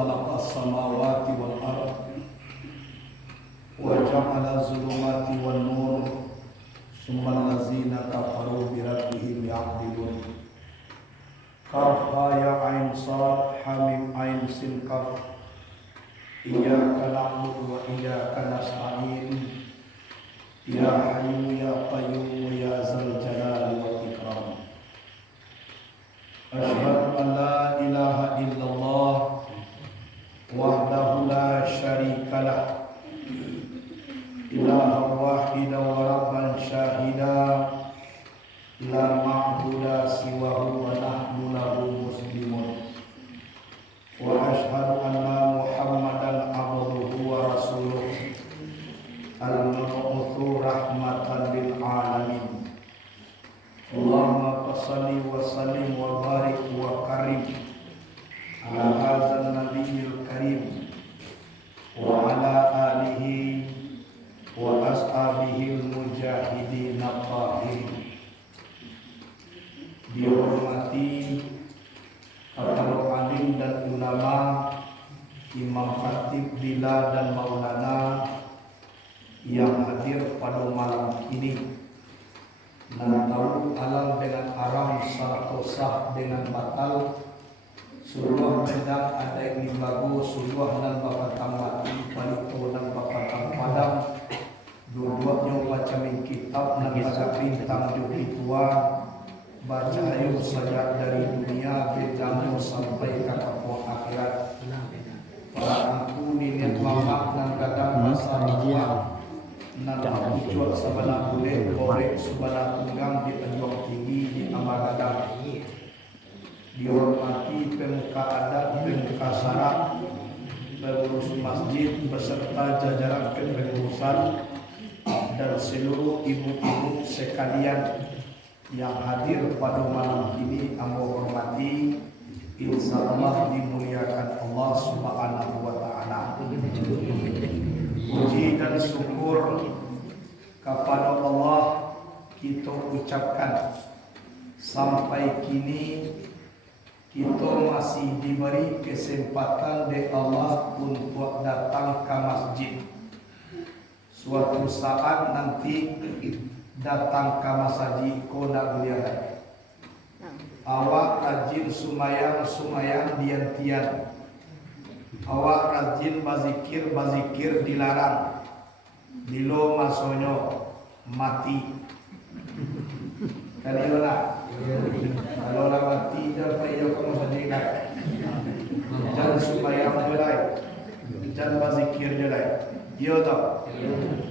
khalaqas samawati wal ard wa ja'ala zulumati wan nur summa allazina kafaru bi rabbihim ya'dilun. Kaf ya ain sad ha mim ain sin kaf. Iyyaka na'budu wa iyyaka nasta'in. Ya hayyu ya qayyum ya zal jalali wal ikram. Asyhadu an la ilaha illallah wahdahu la syarika lah, ilaha wahida wa rabban syahida, la ma'budu siwahu wa nahnu lahu muslimun. Wa asyhadu anna Muhammadan abduhu wa rasuluh, al-mab'utsu rahmatan lil alamin. Allahumma shalli wa sallim wa barik wa karim ala hadzal nabiyil karim wa ala alihi wa ashabihi mujahidin tahirin. Dihormati para alim dan ulama, imam khatib bila dan maulana yang hadir pada malam ini, dan tahu alam dengan aram sarto sah dengan batal, suluh bedak ada yang bagu suluh dan bapatang mati palito dan bapatang padam, dua-duanya macam kitab dan agak bintang juki tua, baca ayo saja dari dunia bedamu sampai ke kapuang akhirat. Para angku niniat mamak dan kadang masa dia nada ucuak sabana boleh borek subana tunggang di penjuang tinggi di Amagadang. Dihormati pemuka adat, pemuka syarak, pengurus masjid beserta jajaran kepengurusan dan seluruh ibu-ibu sekalian yang hadir pada malam ini, ambo hormati. Insyaallah dimuliakan Allah Subhanahu wa taala. Puji dan syukur kepada Allah kita ucapkan. Sampai kini kita masih diberi kesempatan oleh Allah untuk datang ke masjid. Suatu saat nanti datang ke masjid kau nak lihat. Awak rajin sumayang dian-tian. Awak rajin bazikir dilarang. Bilo masonyo mati. Kaliola. Kalau lah mati jangan payah kamu sendiri. Jangan sumayang jelai. Jangan bazikir jelai. Yo tak.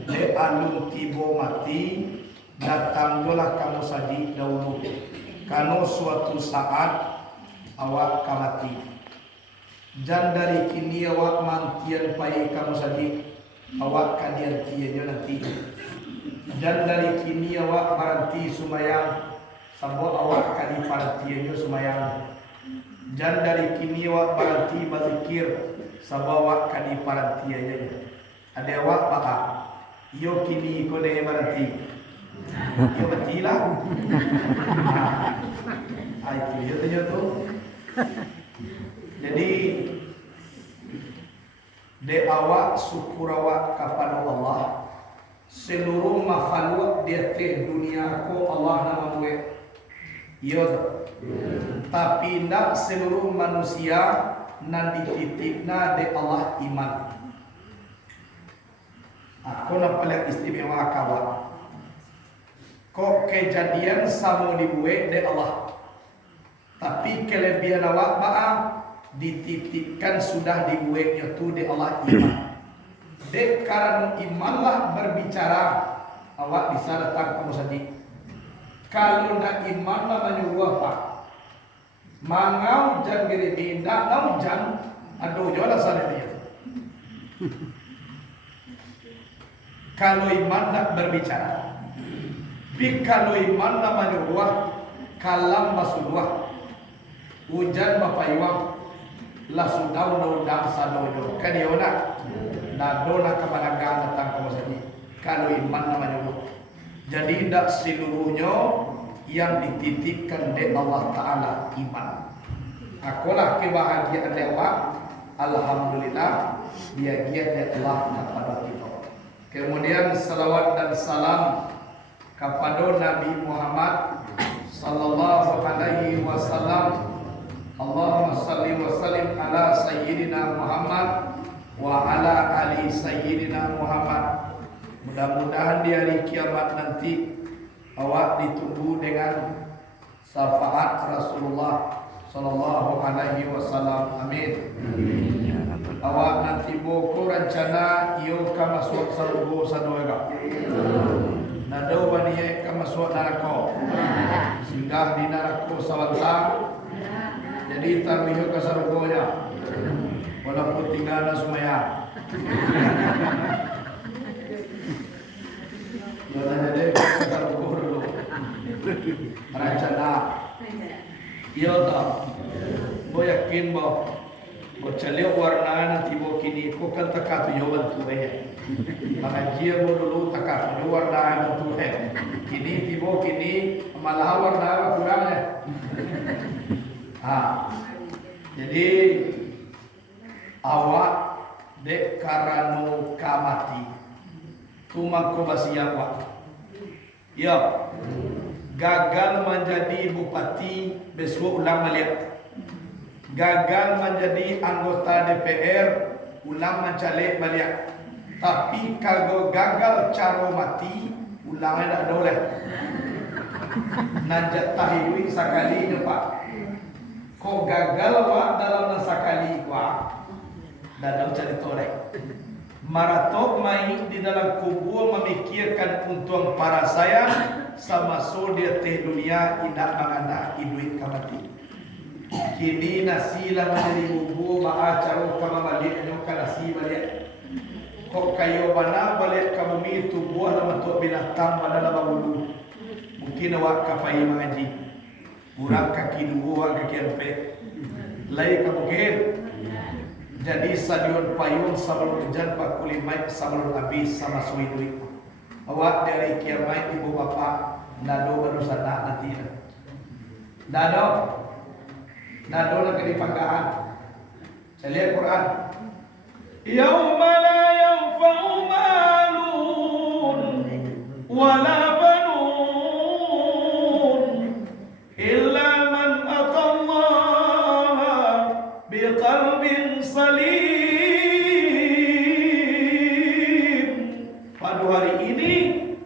Le alun tibo mati, datang dolah kamu saji dahulu. Kalau suatu saat awak kamati, dan dari kini awak mantian pai kamu saji, awak kadian tiannya nanti. Dan dari kini awak baranti sumayang, sabo awak kadi parantiannya sumayang. Dan dari kini awak baranti bazikir, sabo awak kadi parantiannya. Ada awak baka, yo kini ko de baranti. Yo betilah. Itu tu. Jadi de awak syukur awak kepada Allah. Seluruh makhluk di atas dunia ko Allah nama buat. Yo. Tapi nak seluruh manusia nan dititipna de Allah iman. Aku nak paling istimewa kawat. Kok kejadian sama dibuat de Allah. Tapi kelebihan awak ba'a dititipkan sudah dibuatnya tu de Allah iman. Dek karena imanlah berbicara, awak bisa datang ke masjid. Kalau nak imanlah menyuruh apa? Mangau jan gere binda nau jan aduh jola sana dia. Kalau iman nak berbicara, bi kalau iman nak menyuruh kalam basuruah. Hujan bapak iwang langsung daun sadojo kadiona nadona kemanagan datang ke masjid. Kalau iman namanya bu. Jadi tidak seluruhnya yang dititipkan oleh Allah Ta'ala iman. Akulah kebahagiaan dewa Alhamdulillah dia Allah kepada kita. Kemudian salawat dan salam kepada Nabi Muhammad sallallahu alaihi wasallam. Allahumma salli wa sallim ala sayyidina Muhammad wa ala ali sayyidina Muhammad. Mudah-mudahan di hari kiamat nanti awak ditunggu dengan syafaat Rasulullah sallallahu alaihi wasallam. Amin. Awak nanti boko rencana iyo ka masuk sarugo sadoega. Nado waniye ka masuk neraka. Singgah di neraka sawanta. Jadi taruh ke sarugonya. Walaupun tinggal sumaya. Yo nanya deh ke sarugo dulu. Rencana. Iyo tak. Bo yakin bo. Bo caliok warna nanti bo kini ko kan takat yo bantu eh. Maka dia bo dulu takat yo warna bantu eh. Kini tibo kini malah warna kurangnya. Jadi awak dek karano kamati cuma ko basiawa. Ya, gagal menjadi bupati besok ulang balik. Gagal menjadi anggota DPR ulang mencalek balik. Tapi kalau gagal cara mati ulangnya tak boleh. Najat tahiwi sakali pak. Kau gagal wak dalam nasakali wak dalam cari torek. Maratok main di dalam kubur memikirkan untung para saya sama so dia teh dunia indah mangana iduit kamati. Kini nasi lah menjadi bubur maa caro kama balik nyoka nasi balik. Kok kayo bana balik ke bumi tubuh dalam bentuk binatang pada dalam bulu. Mungkin awak kapai mengaji. Kurang kaki dua, kaki empat. Lain kemungkin. Jadi stadion payung sebelum hujan Pak Kulimai sebelum habis sama suwi duit. Awak dari kiamai ibu bapa nado baru sana nanti. Nado nak di panggaan. Saya lihat Quran. Yauma la yanfa'u malun wala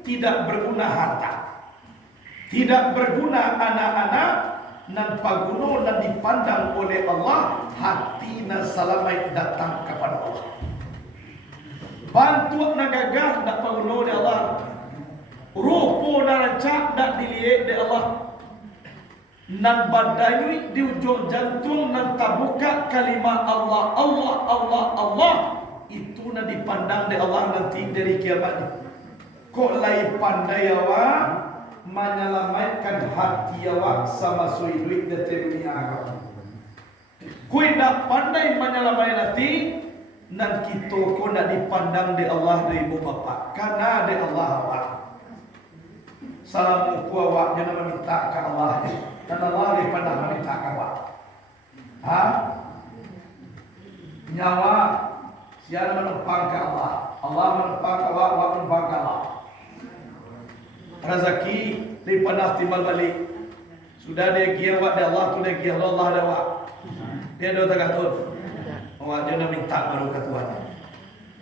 tidak berguna harta, tidak berguna anak-anak, dan paguno dan dipandang oleh Allah hati na salamai datang kepada Allah. Bantu na gagah dak paguno oleh Allah, rupo na rancak dak dilihat oleh Allah, nan badai di ujung jantung nan tabuka kalimat Allah, Allah, Allah, Allah, itu na dipandang oleh Allah nanti dari kiamat. Kok lai pandai awak menyelamatkan hati awak sama sui duit dari dunia agak. Kui nak pandai menyelamatkan hati, nan kita ko nak dipandang di Allah dari ibu bapa. Karena di Allah awak. Salam ku awak jangan meminta ke Allah. Dan Allah dipandang meminta ke awak. Nyawa siapa menumpang ke Allah. Allah menumpang ke awak, awak menumpang ke Allah. Rezeki daripada timbal balik. Sudah dia gia wak dia Allah tu dia gia Allah dah wak. Dia dah tak katut. Awak jangan minta baru ke Tuhan.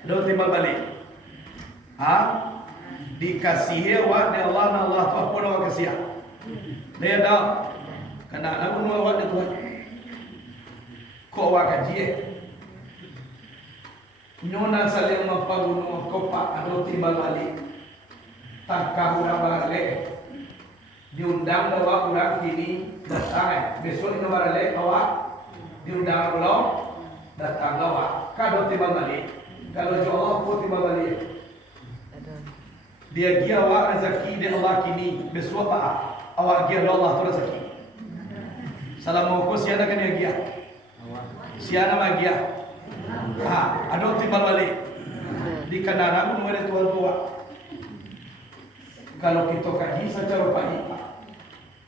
Dia timbal balik. Dikasihi wak dia Allah dan Allah tu apa nak kasih. Dia dah kena nak bunuh wak dia Tuhan. Kok wak kaji Nyona saling membunuh kopak ada timbal balik. Tangkah orang balik diundang bawa orang kini datang besok ini balik awak diundang belum datang awak kalau tiba balik kalau Allah pun tiba balik dia gia awak rezeki dia Allah kini besok apa awak gia Allah tu rezeki salam mau siapa kan dia gia siapa nama gia ada tiba balik di kendaraan pun ada Tuhan tua. Kalau kita kaji secara baik,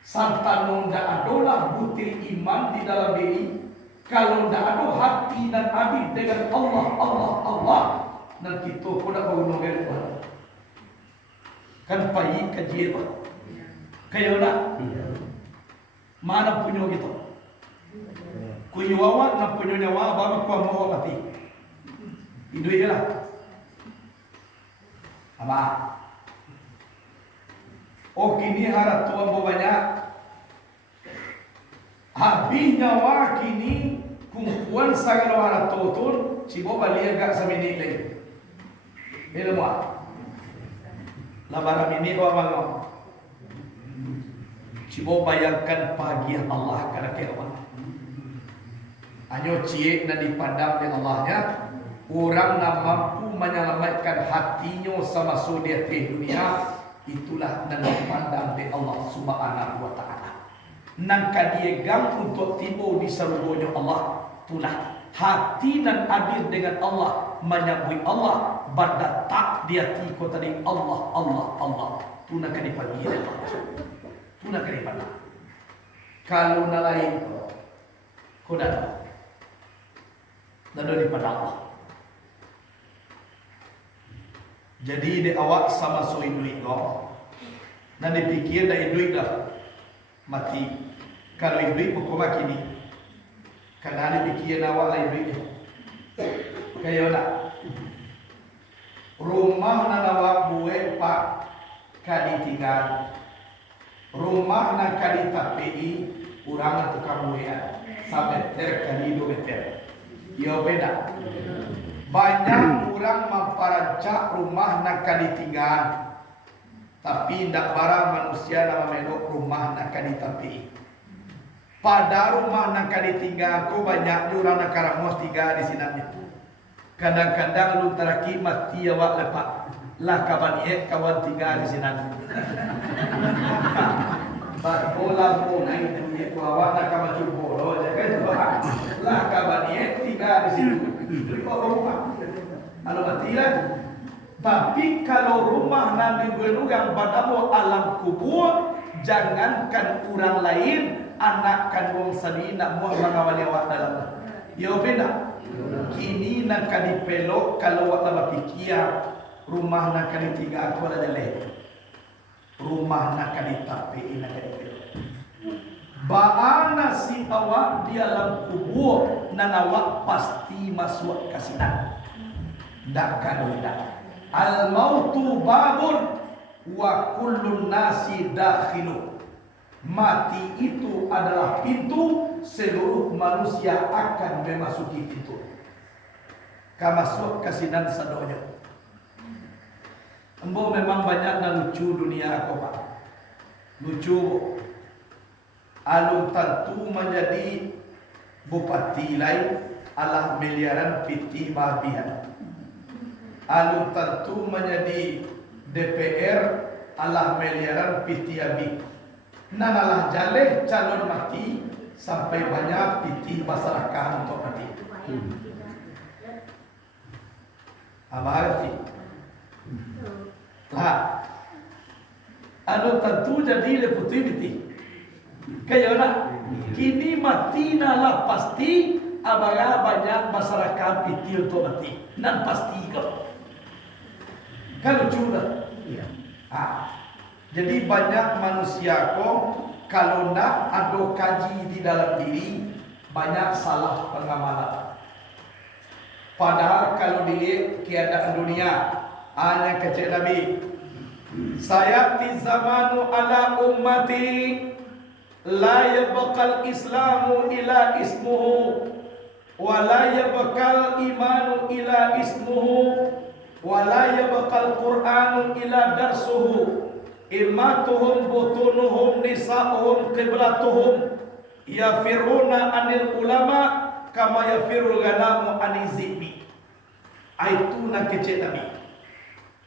santan ndak adalah butir iman di dalam diri. Kalau ndak ada hati dan abi Allah, Allah, Allah. Dan kita pun nak bangun Tuhan. Kan payah kajian Tuhan. Kayak nak? Mana punya kita? Kuyu awak nak punya nyawa, baru kuah mau mati. Itu je lah. Apa? Oh kini harap tuan banyak. Habis nyawa kini kumpulan sangat harap tuan cibo balik agak semini lagi. Ini semua. Labaran ini kau bangun. Cibo bayangkan pagi Allah karena kiamat. Hanya cie dan dipandang oleh Allahnya. Orang yang mampu menyelamatkan hatinya sama sudia di dunia, itulah dan dipandang oleh Allah Subhanahu wa taala. Nang kadiegang untuk tiba di surganya Allah, itulah hati dan adil dengan Allah, menyambui Allah, pada tak dia tiko tadi Allah, Allah, Allah. Tu nak kena pagi Allah. Tu nak kena pada. Kalau nak lain, kau dah daripada Allah. Jadi dia awak sama soi duit kau. Dan dipikir dah duit dah mati. Kalau duit pokok kini. Karena dipikir awak lain duitnya. Kayak nak. Rumah nak awak buat pak kali tinggal. Rumah nak kali tapi orang tukang buat sampai kali 2 meter. Ya beda. Banyak orang memperancak rumah nak kali tinggal, tapi tidak barang manusia nama melok rumah nak kali tapi. Pada rumah nak kali tinggal, ko banyak orang nak karamos tinggal di sini. Kadang-kadang lu teraki mati awak lepak. Lah kawan kawan tinggal di sini. Bola pun naik duit awak nak kawan cubo loh, jangan tuan. Lah kawan tinggal di sini. Itu rumah. Kalau matilah. Tapi kalau rumah Nabi Ibrahim yang padamu alam kubur, jangankan orang lain, anak kandung sendiri nak muah mengawali awak dalam. Ya beda. Kini nak kali pelok kalau awak lama pikir rumah nak kali tinggal aku ada jelek. Rumah nak kali tapi nak kali pelok. Baana si awak di alam kubur dan awak pasti masuk ke sinan. Tak kadoida. Al mautu babun wa kullun nasi dakhilu. Mati itu adalah pintu, seluruh manusia akan memasuki pintu. Kamasuk ke sinan sadonya. Embo memang banyak dan lucu dunia kau pak. Lucu. Alun tentu menjadi bupati lain Allah miliaran piti bahagian. Alun tentu menjadi DPR Allah miliaran piti abi. Nanalah jaleh calon mati sampai banyak piti masyarakat untuk mati. Apa arti? Lah, alun tentu jadi deputi piti. Kaya nak kini mati nalah pasti abaga banyak masyarakat piti untuk mati nan pasti kau kalau curah jadi banyak manusia kau kalau nak ada kaji di dalam diri banyak salah pengamalan padahal kalau dilihat keadaan dunia hanya kecil Nabi saya di zamanu ala ummati la yabqal islamu ila ismuhu wa la yabqal imanu ila ismuhu wa la yabqal qur'anu ila darsuhu immatuhum butunuhum nisa'uhum qiblatuhum yafiruna anil ulama kama yafirul ganamu anizimi. Itu nak kecil Nabi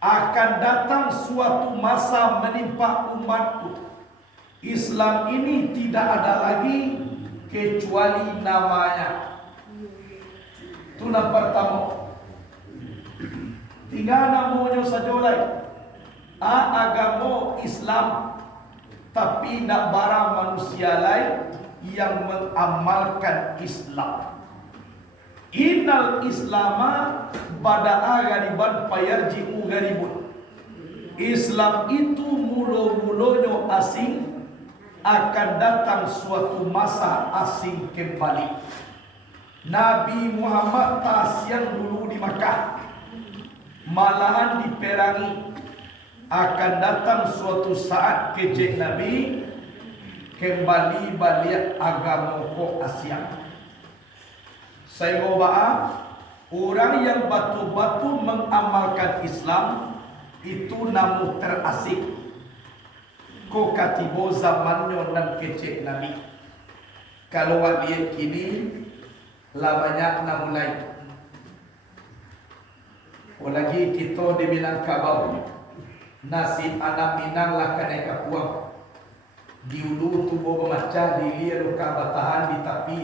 akan datang suatu masa menimpa umatku Islam ini tidak ada lagi kecuali namanya. Itu yang pertama. Tinggal namanya saja lain. Agama Islam, tapi tidak barang manusia lain yang mengamalkan Islam. Innal islama bada'a gariban payarji'u garibun. Islam itu mula-mulanya asing, akan datang suatu masa asing kembali. Nabi Muhammad tasyang dulu di Makkah, malahan diperangi. Akan datang suatu saat kecek Nabi kembali balik agama ko Asia. Saya ngoba'a, orang yang batu-batu mengamalkan Islam itu namu terasik ko katibo zamannya nan kecek Nabi. Kalau lihat kini lah banyak nak mulai. Lagi kita di Minangkabau, nasib anak Minang lah kena kapuang. Diulu tubuh memacah, dilia luka batahan di tepi,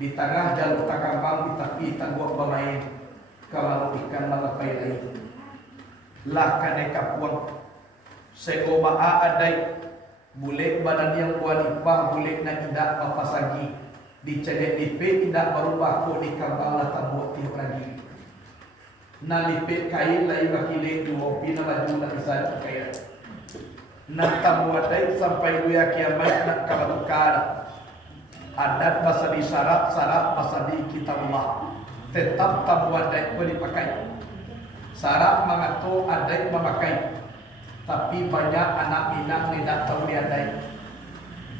di tengah jalur takambang di tepi tangguh bermain. Kalau ikan malapai lain lah kena kapuang. Sekoba'a adai boleh badan yang wanipah boleh nak tidak papasagi. Dicedek lipit tidak berubah ko di kambang lah tambuk tiap lagi. Na lipit kain lai bakile dua pina baju nak bisa kain. Nak tamu adai sampai duya kiamat nak kabatukar. Adat bahasa di syarat bahasa di kitabullah. Tetap tamu adai boleh dipakai. Syarat mengatur adai memakai. Tapi banyak anak Minang tidak tahu dia adai.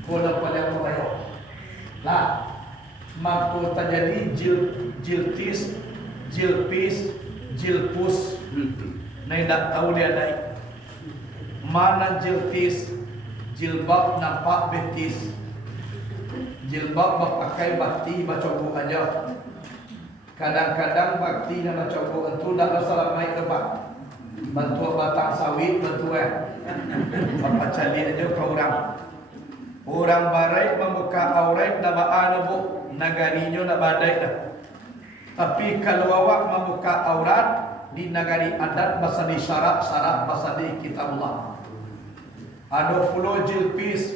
Bola pada mulayo. Lah, maka terjadi jiltis, jilpis, jilpus. Tidak tahu dia adai. Mana jiltis, jilbab nampak betis. Jilbab berpakai bakti bacobu aja. Kadang-kadang bakti dan bacobu itu dah salah mai kepak. Bantu batang sawit, bantu Bapak cali aja ke orang. Orang barai membuka aurat dah baan bu nagarinya nak badai dah. Tapi kalau awak membuka aurat di negari adat bahasa di syarat bahasa di kitabullah. Ada puluh jilpis,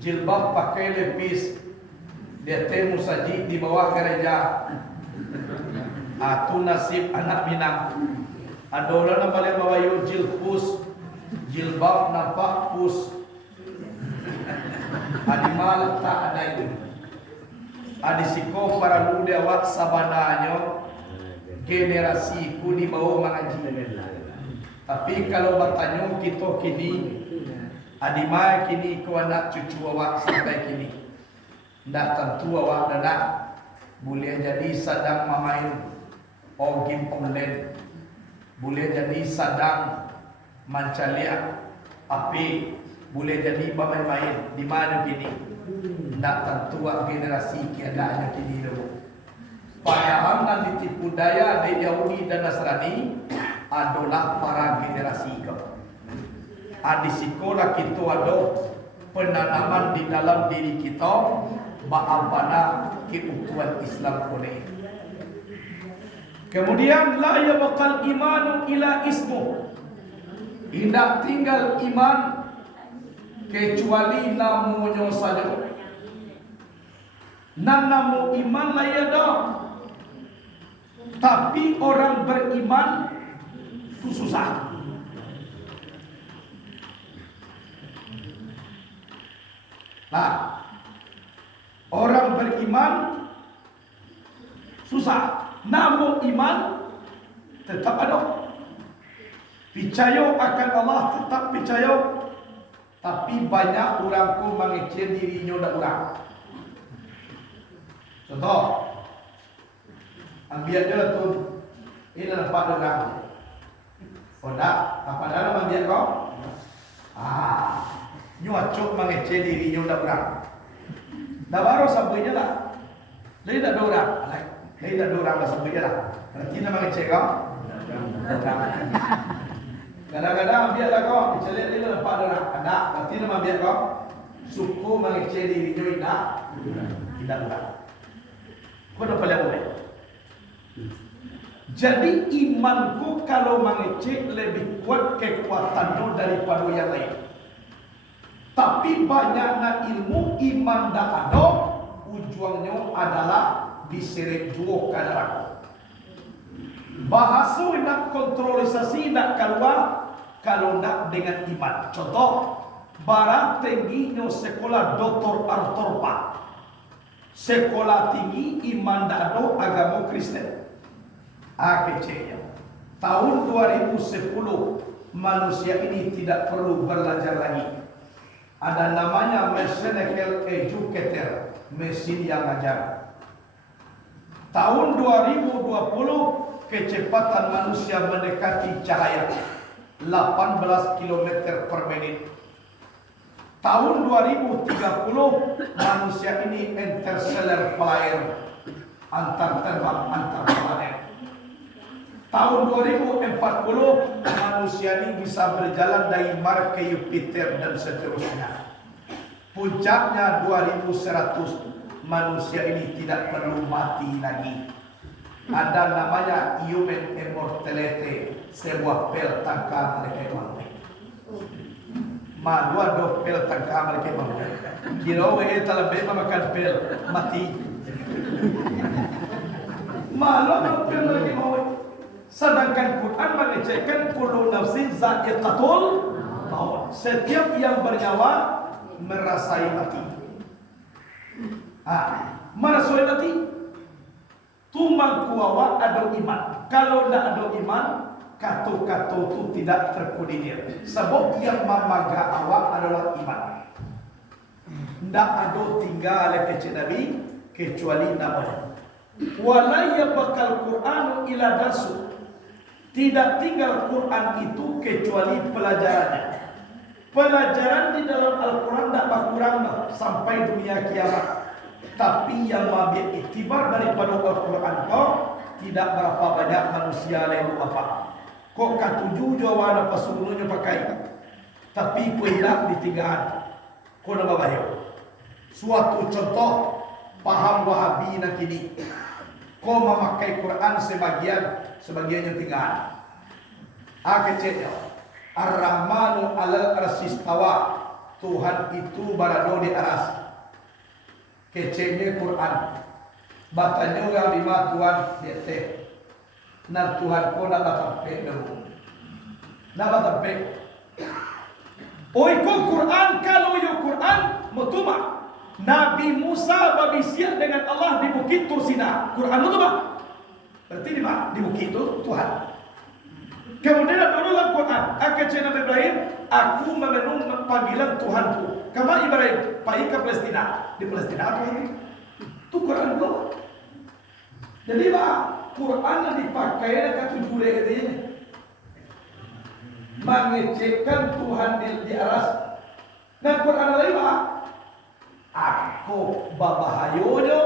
jilbab pakai lepis. Dia temu saji di bawah gereja. Atu nasib anak Minang. Ada orang yang boleh bawa jilpus, jilbab nampak pus. Animal tak ada itu. Adisiko para muda awak sabananya generasi ku di bawah mengaji. Tapi kalau bertanya kita kini, adimai kini ku anak cucu awak sampai kini. Tidak tentu awak dah boleh jadi sedang memain game online. Boleh jadi sedang mencaliak api, boleh jadi bermain-main. Di mana kini? Tidak tentu generasi keadaannya kini dulu. Padahal yang ditipu daya dari Yahudi dan Nasrani adalah para generasi ke. Di sekolah kita ada penanaman di dalam diri kita bagaimana keutuhan Islam boleh. Kemudian la yabqal imanu ila ismu. Tidak tinggal iman kecuali namunya saja. Namu iman la yada. Tapi orang beriman itu susah. Nah, orang beriman susah. Namun iman tetap ada. Percaya akan Allah tetap percaya. Tapi banyak orang ku mengecil dirinya dan orang. Contoh, ambil dia tu, ini nampak orang. Oh tak, apa dalam ambil kau? Nyuacuk mengecil dirinya dan orang. Dah baru sampainya lah. Lain tak ada orang. Lain tak ada orang dah sampainya lah. Nanti nama ngecek kau. Kadang-kadang ambil lah kau. Bicara dia nampak ada orang. Ada. Nanti nama ambil kau. Suku mengecek dirinya tidak. Tidak orang. Kau dah paling boleh. Jadi imanku kalau mengecek lebih kuat kekuatannya daripada yang lain. Tapi banyaknya ilmu iman dah ada, ujungnya adalah diseret juo kadang. Bahasa nak kontrolisasi nak keluar kalau nak dengan iman. Contoh, barat tingginya sekolah Dr. Arthur Pak. Sekolah tinggi iman dado agama Kristen. Kecilnya. Tahun 2010 manusia ini tidak perlu belajar lagi. Ada namanya mechanical educator, mesin yang ajar. Tahun 2020 kecepatan manusia mendekati cahaya 18 km per menit. Tahun 2030 manusia ini interstellar flyer, antar terbang antar planet. Tahun 2040 manusia ini bisa berjalan dari Mars ke Jupiter dan seterusnya. Puncaknya 2100 manusia ini tidak perlu mati lagi. Ada namanya human immortality, sebuah pel tangka mereka mampu. Dua pel tangka mereka mampu. Kira telah beba makan pel mati. Malu pel mereka mampu. Sedangkan Quran mengecekkan kullu nafsin za'iqatul maut. Setiap yang bernyawa merasai mati. Merasai mati. Tumang kuawa ada iman. Kalau tidak ada iman, kata-kata itu tidak terkoordinir. Sebab yang memaga awak adalah iman. Tidak ada tinggal kecil Nabi kecuali nama. Wala yabakal Qur'anu ila dasu. Tidak tinggal Quran itu kecuali pelajarannya. Pelajaran di dalam Al-Quran tidak berkurang sampai dunia kiamat. Tapi yang mengambil iktibar daripada Al-Quran kau tidak berapa banyak manusia lain apa. Kok ketujuh jawaban apa sebelumnya pakai. Tapi kau tidak ditinggalkan. Kau nama bahaya. Suatu contoh paham Wahabi nak ini. Kau memakai Quran sebagiannya tinggal. Kecilnya Ar-Rahmanu alal arsistawa. Tuhan itu berada di aras. Kecilnya Quran. Batanya orang lima Tuhan diete. Nah Tuhan kau nak batampe dulu. Nak batampe. Oi kau Quran kalau yo Quran mutuma. Nabi Musa babisiak dengan Allah di Bukit Tursina. Quran itu apa? Berarti di bukit itu Tuhan. Kemudian dalam Quran, kata Nabi Ibrahim, aku memenuhi panggilan Tuhanku. Kama Ibrahim, pergi ke Palestina. Di Palestina Tuhan itu Quran itu. Jadi Quran yang dipakai dekat tujuh ini mengecekkan Tuhan di aras. Dan Quran lain aku babahayonya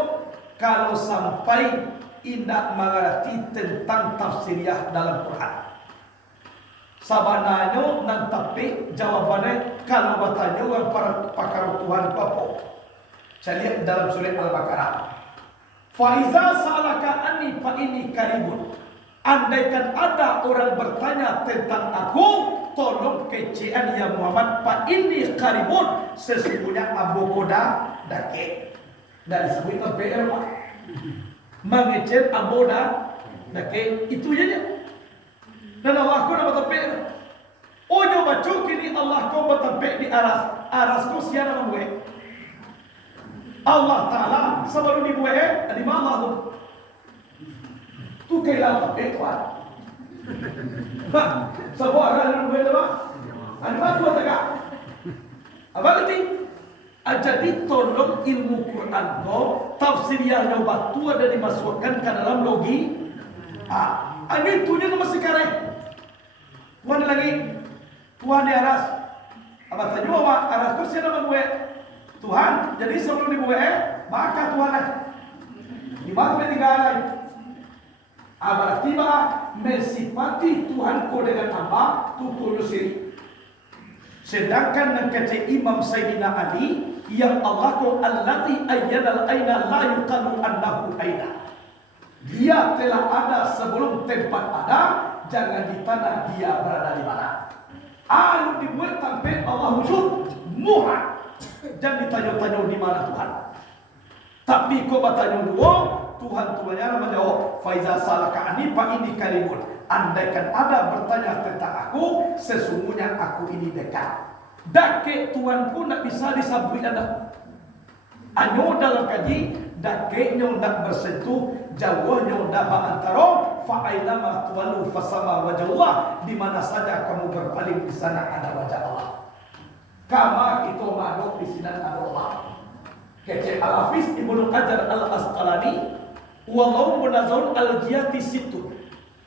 kalau sampai tidak mengerti tentang tafsiriyah dalam Quran. Sabananya nanti jawabannya kalau bertanya orang para pakar Tuhan apa? Saya lihat dalam surat Al-Baqarah. Faiza salaka anni fa inni karibun. Andaikan ada orang bertanya tentang aku, tolong kecian ya Muhammad, fa inni karibun. Sesungguhnya Abu Koda dake. Dan disebutkan PR Pak. Mengecek Abu dake itu aja. Dan Allah ko na matapik. Ojo baca kini Allah ko matapik di aras. Aras ko siya na mabuhay. Allah Ta'ala sebelum dibuhay, di mana Allah tu? Tu kailan tapik kuat. Sebuah orang yang buhay apa? Ano ba tu tagak? Apa kati? Jadi tolong ilmu Quran ko, tafsiriyahnya batu ada dimasukkan ke dalam logi. Ini itunya nama sekarang. Tuhan lagi, Tuhan di aras. Apa tanya awak aras tu siapa nama gue? Tuhan. Jadi sebelum dibuat, maka Tuhan lah. Di mana tinggal lagi? Berarti mensifati Tuhan ko dengan apa? Tukul siri. Sedangkan yang kata Imam Sayyidina Ali, yang Allah ko allati ayyadal aina la yuqalu annahu aina. Dia telah ada sebelum tempat ada. Jangan ditanya dia berada di mana. Alu dibuat sampai Allah wujud muha. Jangan ditanya-tanya di mana Tuhan. Tapi kau bertanya dua, Tuhan Tuhannya menjawab, Faiza salaka ani fa ini karibun. Andaikan ada bertanya tentang aku, sesungguhnya aku ini dekat. Dake Tuhan pun tak bisa disabui anda. Anyo dalam kaji, dake nyo tak bersentuh, jauhnya tak berantara. Fa'ainama tuwalu fasama wajahullah. Di mana saja kamu berpaling, di sana ada wajah Allah. Kama itu maduk di sini ada Allah. Kece Al-Hafiz Ibnu Hajar Al-Asqalani, wallahu munazzaun al-jihati situ.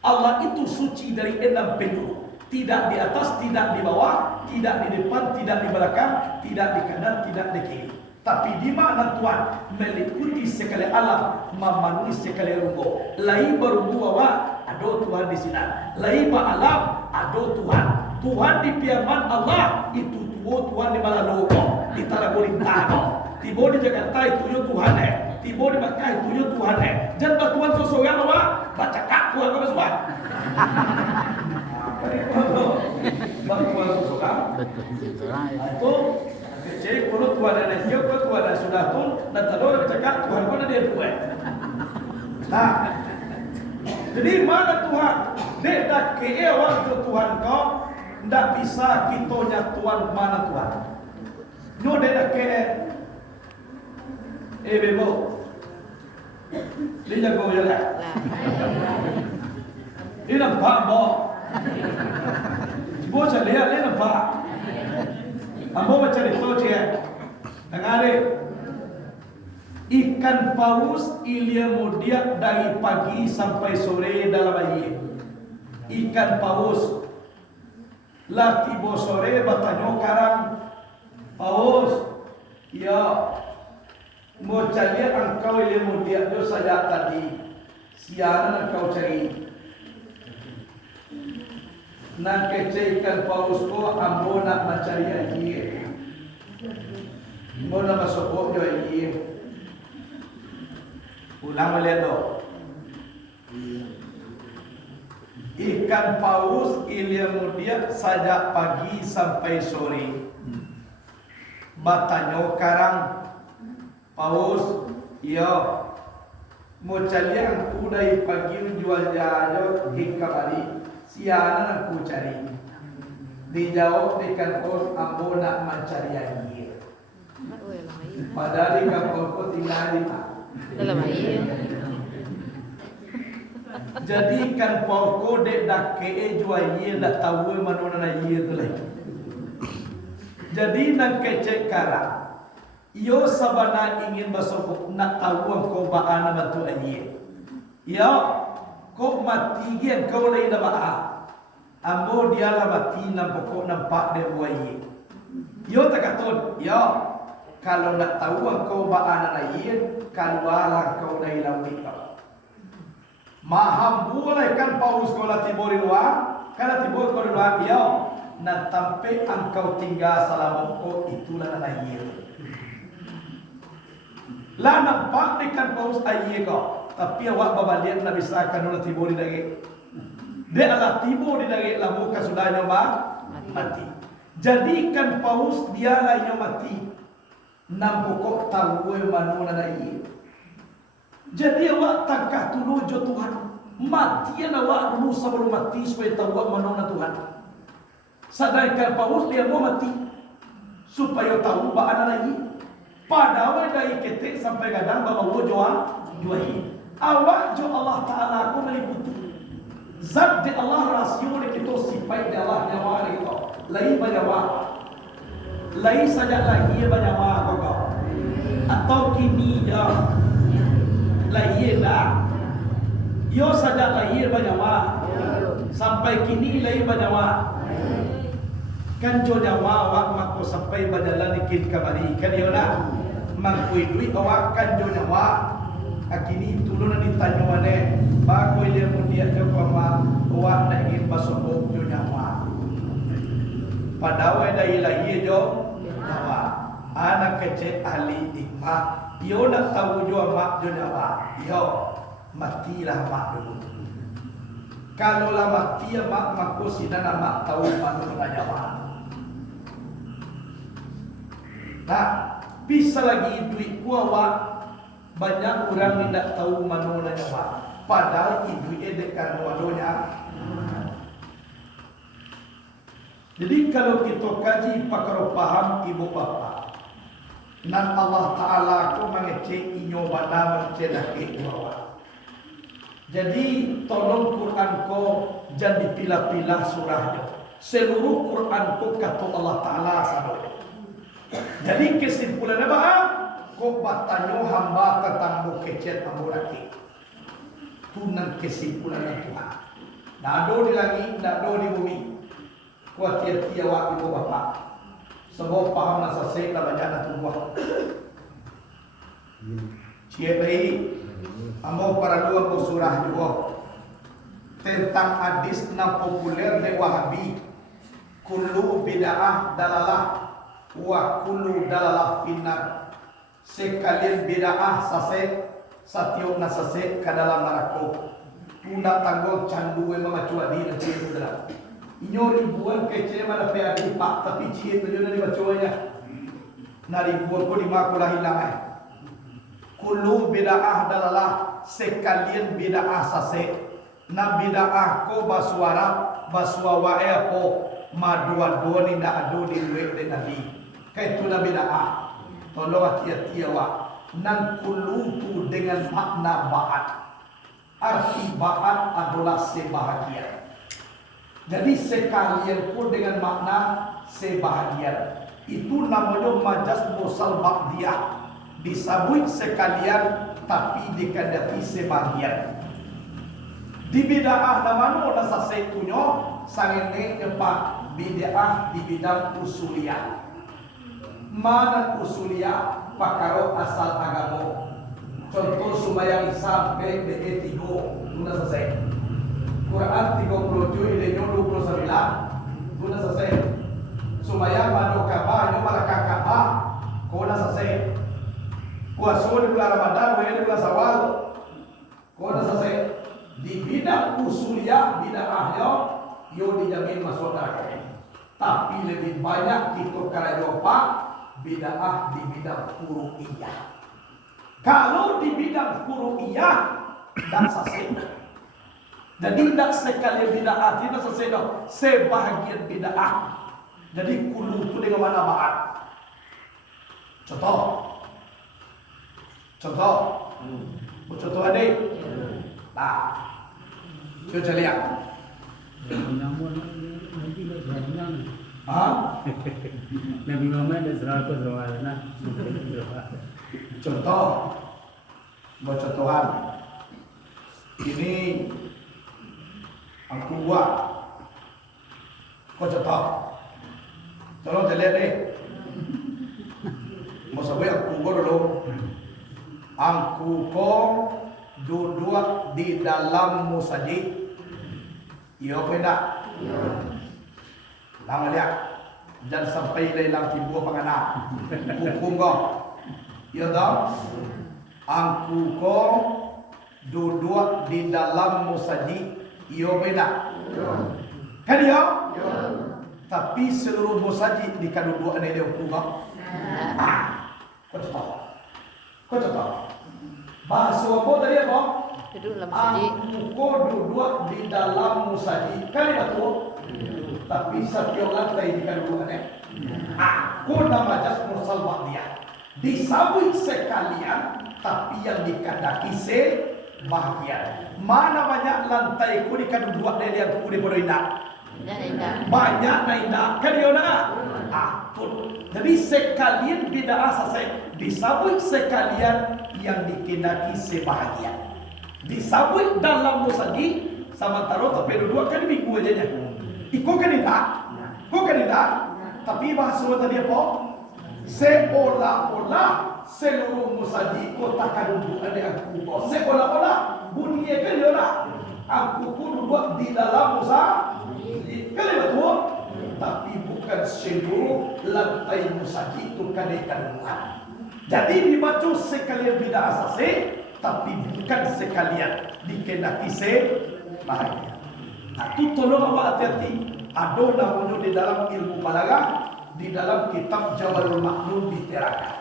Allah itu suci dari 6 penjuru. Tidak di atas, tidak di bawah, tidak di depan, tidak di belakang, tidak di kanan, tidak di kiri. Tapi di mana Tuhan meliputi sekali alam, memenuhi sekali rugo. Lai berunggu bahwa ada Tuhan di sini. Lai alam ada Tuhan. Tuhan di firman Allah itu Tuhan di mana lugo, di Tarabulin Tano. Tibo di Jakarta itu yo Tuhan tibo di Makkah itu yo Tuhan jangan batuan sosokan apa baca kaku apa semua batuan sosokan itu kecil kalau Tuhan ada dia kalau Tuhan ada sudah pun dan tahu baca kaku Tuhan pun ada dia dua nah jadi mana Tuhan dia kaya waktu Tuhan kau tidak bisa kita Tuhan mana Tuhan no dia kaya bebo, dia jago je lah. Dia nampak boh. Boh cari dia nampak. Ambo macam itu je. Dengar ikan paus ilia mudiak dari pagi sampai sore dalam air. Ikan paus lah tibo sore bertanya karang paus, ya. Mau cari engkau ilmu dia tu saja tadi. Siaran engkau cari. Nak kecaikan paus ko ambo nak mencari air. Mau nak masuk jo air. Ulang balik tu. Ikan paus ilmu dia saja pagi sampai sore. Bertanya karang paus, ya, mau cari aku dari pagi jual jalan hingga hari, siaran aku cari. Dijawab dengan paus, ambo nak mencari air. Padahal ikan paus tinggal di mana? Dalam air. Jadi ikan paus dek dak ke jual air, dak tahu mana air tu lagi. Jadi nak kecek karang. Yo sabana ingin masuk nak tahu kau baana bantu aye. Ya, kau mati gian kau lagi dah baa. Ambo dia lah mati nampak nampak dia buaye. Yo tak katun. Ya, kalau nak tahu kau baana aye, keluarlah kau dari laut kau. Maham boleh kan paus kau lah tibori luar. Kalau tibori kau luar, ya, nak sampai engkau tinggal selama kau itulah aye. Lah nampak dekat paus air kau, tapi awak babalian nak bisa kan nak tibo di daging. Dia adalah tibo di daging lamu kan sudah nyoba mati. Jadi kan paus dia lah yang mati. Nam pokok tahu manu nak air. Jadi awak tangkah tulu jo Tuhan. Matian awak dulu sebelum mati supaya tahu manu nak Tuhan. Sedangkan paus dia mau mati supaya tahu bahan air. Padahal dari ketik sampai kadang bawa juahi. Awak jo Allah Taala aku meliputi. Zat di Allah rasio di kita sifat di Allah nyawa di kita. Lai banyawa. Lai saja lagi banyawa kau. Atau kini ya. Lai dah. Yo saja lagi banyawa. Sampai kini lai banyawa. Kan jo nyawa awak mako sampai badalan ikin kamari kan yo lah mangkui duit awak kan jo nyawa akini tulun ditanya wane ba ko ile mun dia ke pama awak nak ingin basok jo nyawa padahal dai lahi jo nyawa anak kecil ahli hikmah yo nak tahu jo mak jo nyawa yo matilah mak dulu kalau lah mati mak mako sidana mak tahu mana nyawa. Nah, bisa lagi duit ku awak Banyak orang tidak tahu mana nyawa. Padahal ibu edek karena wadonya. Jadi kalau kita kaji pakar paham ibu bapa, nan Allah Taala ko mengecek inyo mana mencedak bawah. Jadi tolong Quran ko jangan dipilah-pilah surahnya. Seluruh Quran ko kata Allah Taala sama. Jadi kesimpulannya apa? Kok batanyo hamba ketangguh kecet amuraki. Tunan kesimpulan Tuhan. Nado di langit, nado di bumi. Kuat tiap-tiap waktu ibu bapak. Semua paham nasa sekla banyak na tumbuh. Ciepai, amo para dua surah juga tentang hadis na populer de Wahabi. Kullu bid'ah dalalah wa kullu dalalah finnar. Sekalian bid'ah sase satyo na sase ka dalam neraka. Tuna tanggol candu we mamacua di na cieu dala. Inyo ribuan kece mana pe adi pak tapi cieu tu na di bacuanya. Na ribuan ko di makulah hilang. Kullu bid'ah dalalah sekalian bid'ah sase. Na bid'ah ko baswara baswa wae po madua-dua ni na adu di we de nabi. Kai tu na bid'ah. Tolong hati-hati awak. Nan kulutu dengan makna ba'at. Arti ba'at adalah sebahagian. Jadi sekalian pun dengan makna sebahagian. Itu namanya majas mursal ba'diyah. Disabui sekalian tapi dikandati sebahagian. Di bid'ah namanya nasa setunyo sangene nyepak bid'ah di bidang usuliyah. Mana usuliyah pakaro asal agama. Contoh sembahyang sampai de tigo, sudah selesai. Quran 37 ile 29, sudah selesai. Sembahyang madu Ka'bah, nyo malaka Ka'bah, sudah selesai. Puasa di bulan Ramadan, di bulan Syawal, sudah selesai. Di bidang usuliyah, bidang ahyo, yo dijamin masuk neraka. Tapi lebih banyak kita kala jopa bid'ah di bidang furu'iyah. Kalau di bidang furu'iyah tak selesai. Jadi tak sekali bid'ah tidak selesai dah. Sebahagian bid'ah. Jadi kulu itu dengan mana ba'at. Contoh. Contoh adik. Nah. Coba lihat. Nabi Muhammad dan seratus rawana. Contoh, buat contohan. Ini aku buat. Kau contoh. Tolong lihat deh. Mau sampai aku buat dulu. Angku ko duduk di dalam musajid. Iya apa tidak? Lama lihat. Jangan sampai lelang timbul pangana. Hukum kau. Ya tak? Angku ko duduk di dalam musajid. Iya apa tidak? Kan ya? Tapi seluruh musajid di kadudukan dia hukum kau. Kau contoh. Bahasa apa tadi apa? Duduk dalam masjid. Angku duduk di dalam musajid. Kan dia betul? Tapi setiap lantai di kadudukannya. Aku nama jas mursal ba'diyah. Disabui sekalian, tapi yang dikandaki sebahagian. Mana banyak lantai ku di kadudukan dari yang ku di bodoh indah. Banyak na indah. Kan dia nak? Jadi sekalian bid'ah selesai. Disabui sekalian yang dikandaki sebahagian. Disabui dalam musajid sama taruh tapi dua kan minggu aja nya. Iko kan tidak, tapi bahasa tadi apa? Seolah-olah seluruh musajid kota kaduduk ada aku. Seolah-olah bunyi kan dia aku pun duduk di dalam musajid. Kan betul? Tapi bukan seluruh lantai musajid itu kadang-kadang. Jadi dibaca sekalian bid'ah asasi, tapi bukan sekalian dikenaki sebahagian. Nah, itu tolong awak hati-hati. Ada namanya di dalam ilmu balaghah, di dalam kitab Jawahirul Ma'nun diterakan.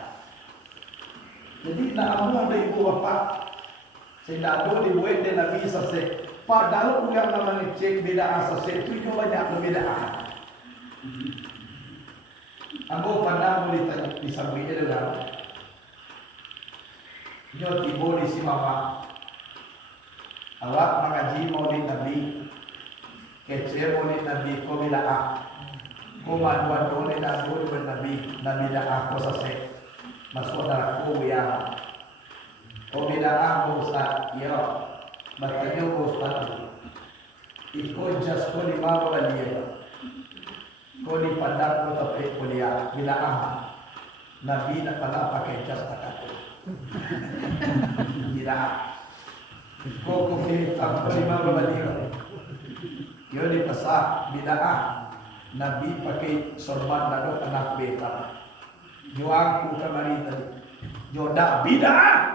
Jadi nak amu ada ibu bapa. Saya ada dibuat dia Nabi sase. Padahal orang namanya cek beda sase itu banyak perbedaan. Amu pandang boleh tanya disambui dia dalam. Nyo tibo di si mama. Awak mengaji maulid Nabi. Kece maulid Nabi ko bidaa. Ko madwa ni Nabi Nabi daa ko sase. Masuk dalam ko ya. Ko bidaa ko sa yo. Batanya ko sa. Iko just ko di mama baliya. Ko di pandang ko tapi kuliah bidaa. Nabi nak pernah pakai jas tak. Tidak. Koko kita lima berbanding. Yo di pasar bidah. Nabi pakai sorban dado anak beta. Yo aku kemari tadi. Yo dak bidah.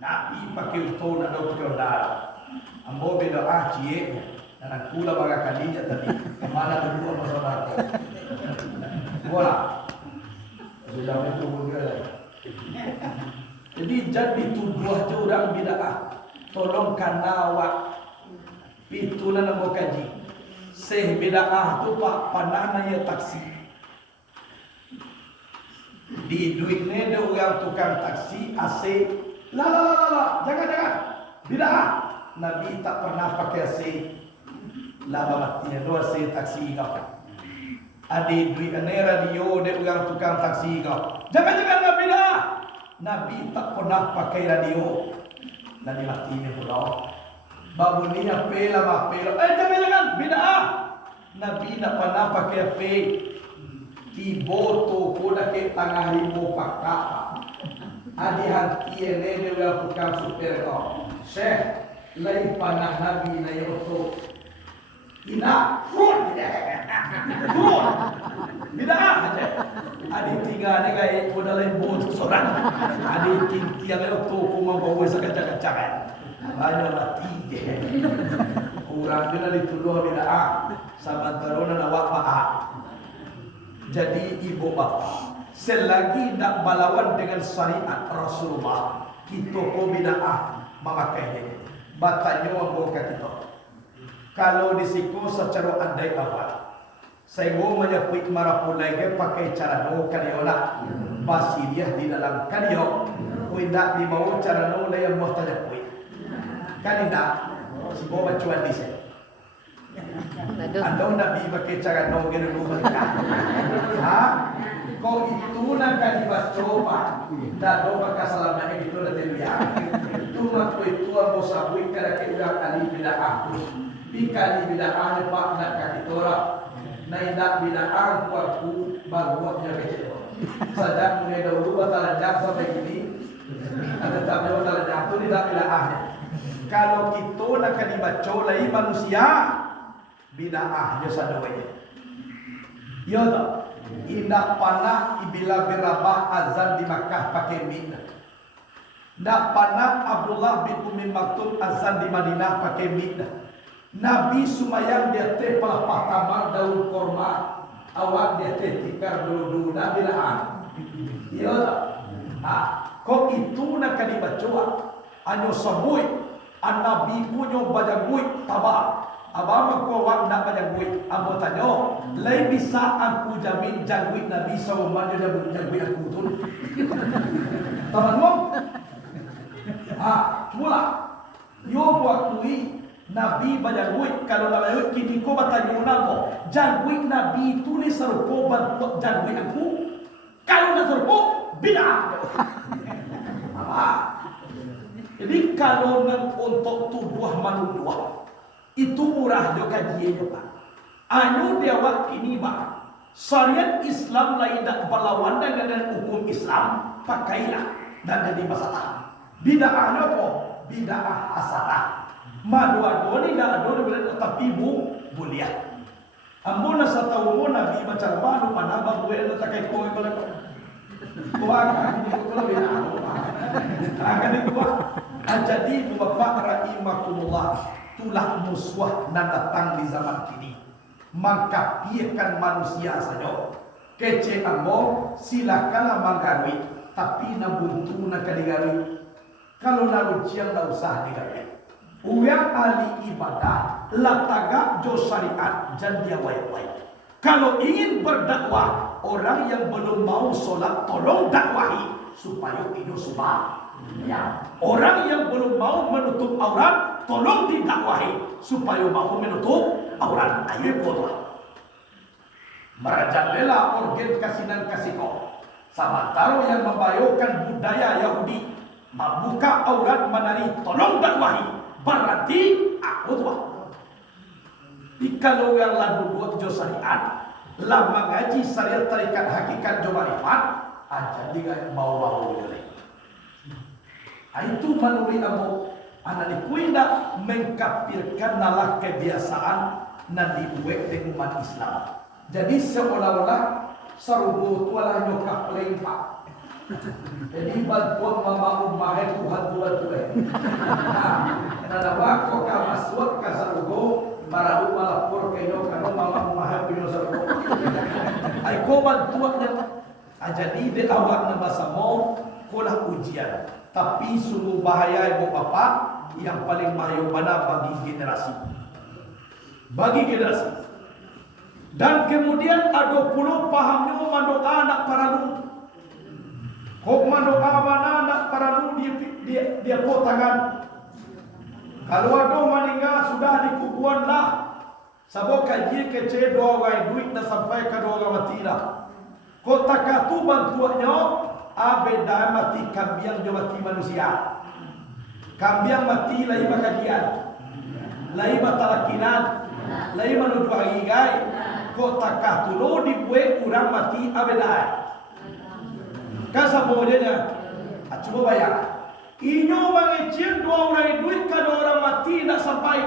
Nabi pakai uto dado pakai dado. Ambo bidah cie. Dan kula baga kalinya tadi. Kemana kedua saudara? Bola. Sudah itu boleh. Jadi tuduh je orang bid'ah. Tolong kanawa pitulah nama kaji. Seh bid'ah tu pak panahna ya taksi. Di duitnya ada orang tukang taksi AC. La, jangan. Bid'ah. Nabi tak pernah pakai AC. Lama matinya dua AC taksi kau. Adi duit radio ada orang tukang taksi kau. Jangan bid'ah. Nabi tak pernah pakai radio. Nabi matinya pulau. Babu ni apela. Jangan bid'ah. Nabi tak pernah pakai HP. Tibo tu kuda ke tengah ribu pakak. Adi hati ini dia tukang super kau. Syekh, lain panah Nabi na yoto. Ina, run. Bid'ah aja. Adi tiga ni gaya kuda lain bodoh seorang. Adi tiga ni tu kumang bawa sekacak-kacak. Banyak mati je. Orang dia dituduh bid'ah. Sementara awak faham. Jadi ibu bapa, selagi tidak melawan dengan syariat Rasulullah, kita ko bid'ah memakainya. Batanya orang buka kita. Kalau disiko secara andai awal, saya mau menyebut marapulai ke pakai cara no kariola, basiliah di dalam kario, tidak dibawa cara no yang mau tanya kui. Kan tidak, si bawa cuan di sini. Anda Nabi pakai cara no gini rumah kan? Ha? Kau itu nak dibaca coba, dah doa keselamanya itu dah terlihat. Itu mak itu abo sabui kerana kita kali bila aku, dikali bila aku pak nak kaki tora, naidak bila aku barunya kecil. Sedang mulai dahulu batala jam sampai ini, ada tapi batala jam tu tidak bila ahnya. Kalau kita nak dibaca lagi manusia. Bid'ah je sadawanya. Ya tak? Indah panah ibila berabah azan di Makkah pakai mic. Ndak panah Abdullah bin Ummi Maktum azan di Madinah pakai mic. Nabi sumayang dia teh pelepah tamar daun korma. Awak dia teh tikar dulu Nabi lah. Ya tak? Kok itu nak dibaca? Anyo sabui an Nabi punyo bajagui tabak. Abang aku awak nak banyak duit. Abang tanya, lain bisa aku jamin jangwit Nabi SAW dia jangwit aku tu. Teman-teman, mula, yo buat kui Nabi banyak duit. Kalau nak banyak duit, kini kau bertanya nama, jangwit Nabi tu ni serupa bantu jangwit aku. Kalau nak serupa, bid'ah. Jadi kalau nak untuk tuduh manusia. Itu murah juga kajiannya Pak. Anu dia waktu ini Pak. Syariat Islam lain tak berlawan dengan hukum Islam. Pakailah. Dan jadi masalah. Bid'ah apa? Bid'ah hasanah. Madu-adu ni dah ada bila tapi boleh. Amun nasa tahu mo Nabi macam mana panabang buat itu tak kait kau kalau kau akan ini kalau bid'ah. Akan itu Pak. Jadi Bapak rahimakumullah. Itulah musuh yang datang di zaman kini. Maka biarkan manusia saja. Kece ambo silakanlah menggarui. tapi na buntu na kadigari. Kalau na ujian na usah digari. Uyang ahli ibadah lataga jo syariat dan dia wai-wai. Kalau ingin berdakwah, orang yang belum mau solat tolong dakwahi supaya itu subah. Ya. Orang yang belum mau menutup aurat tolong didakwahi supaya mau menutup aurat. Ayo bodoh. Merajalela organ kasinan kasiko. Sementara yang membayokan budaya Yahudi membuka aurat menari tolong dakwahi. Berarti aku tuh. Kalau yang lalu buat jo syariat, lah mengaji syariat tarikat hakikat jo marifat, aja dia bau-bau boleh. Itu melalui amu anak kuinda mengkafirkan nalar kebiasaan nan dibuat dengan umat Islam. Jadi seolah-olah serubu tualah nyokap lempak. Jadi bantuan mama umah Tuhan Tuhan. Nah, wako ka masuk ka sarugo para lapor kayo kano mama umah pino sarugo. Ay ko bantuan jadi de awak na basamo kulah ujian. Tapi sungguh bahaya ibu bapak yang paling bahaya mana bagi generasi. Bagi generasi. Dan kemudian ada puluh pahamnya mandoa anak paralu. Kok mandoa mana anak paralu dia potangan. Kalau ada meninggal sudah dikuburan lah. Sabok kaji kece doa gai duit na sampai ke doa mati lah. Kota katu bantuannya abeda mati kambiang jo mati manusia. Kambiang mati lai makajian. Lai matalakinan. Lai menuju hagigai. Kota katulo dibuat orang mati abedai. Kasa modenya, coba bayar. Inyo mengecil dua orang duit kada orang mati nak sampai.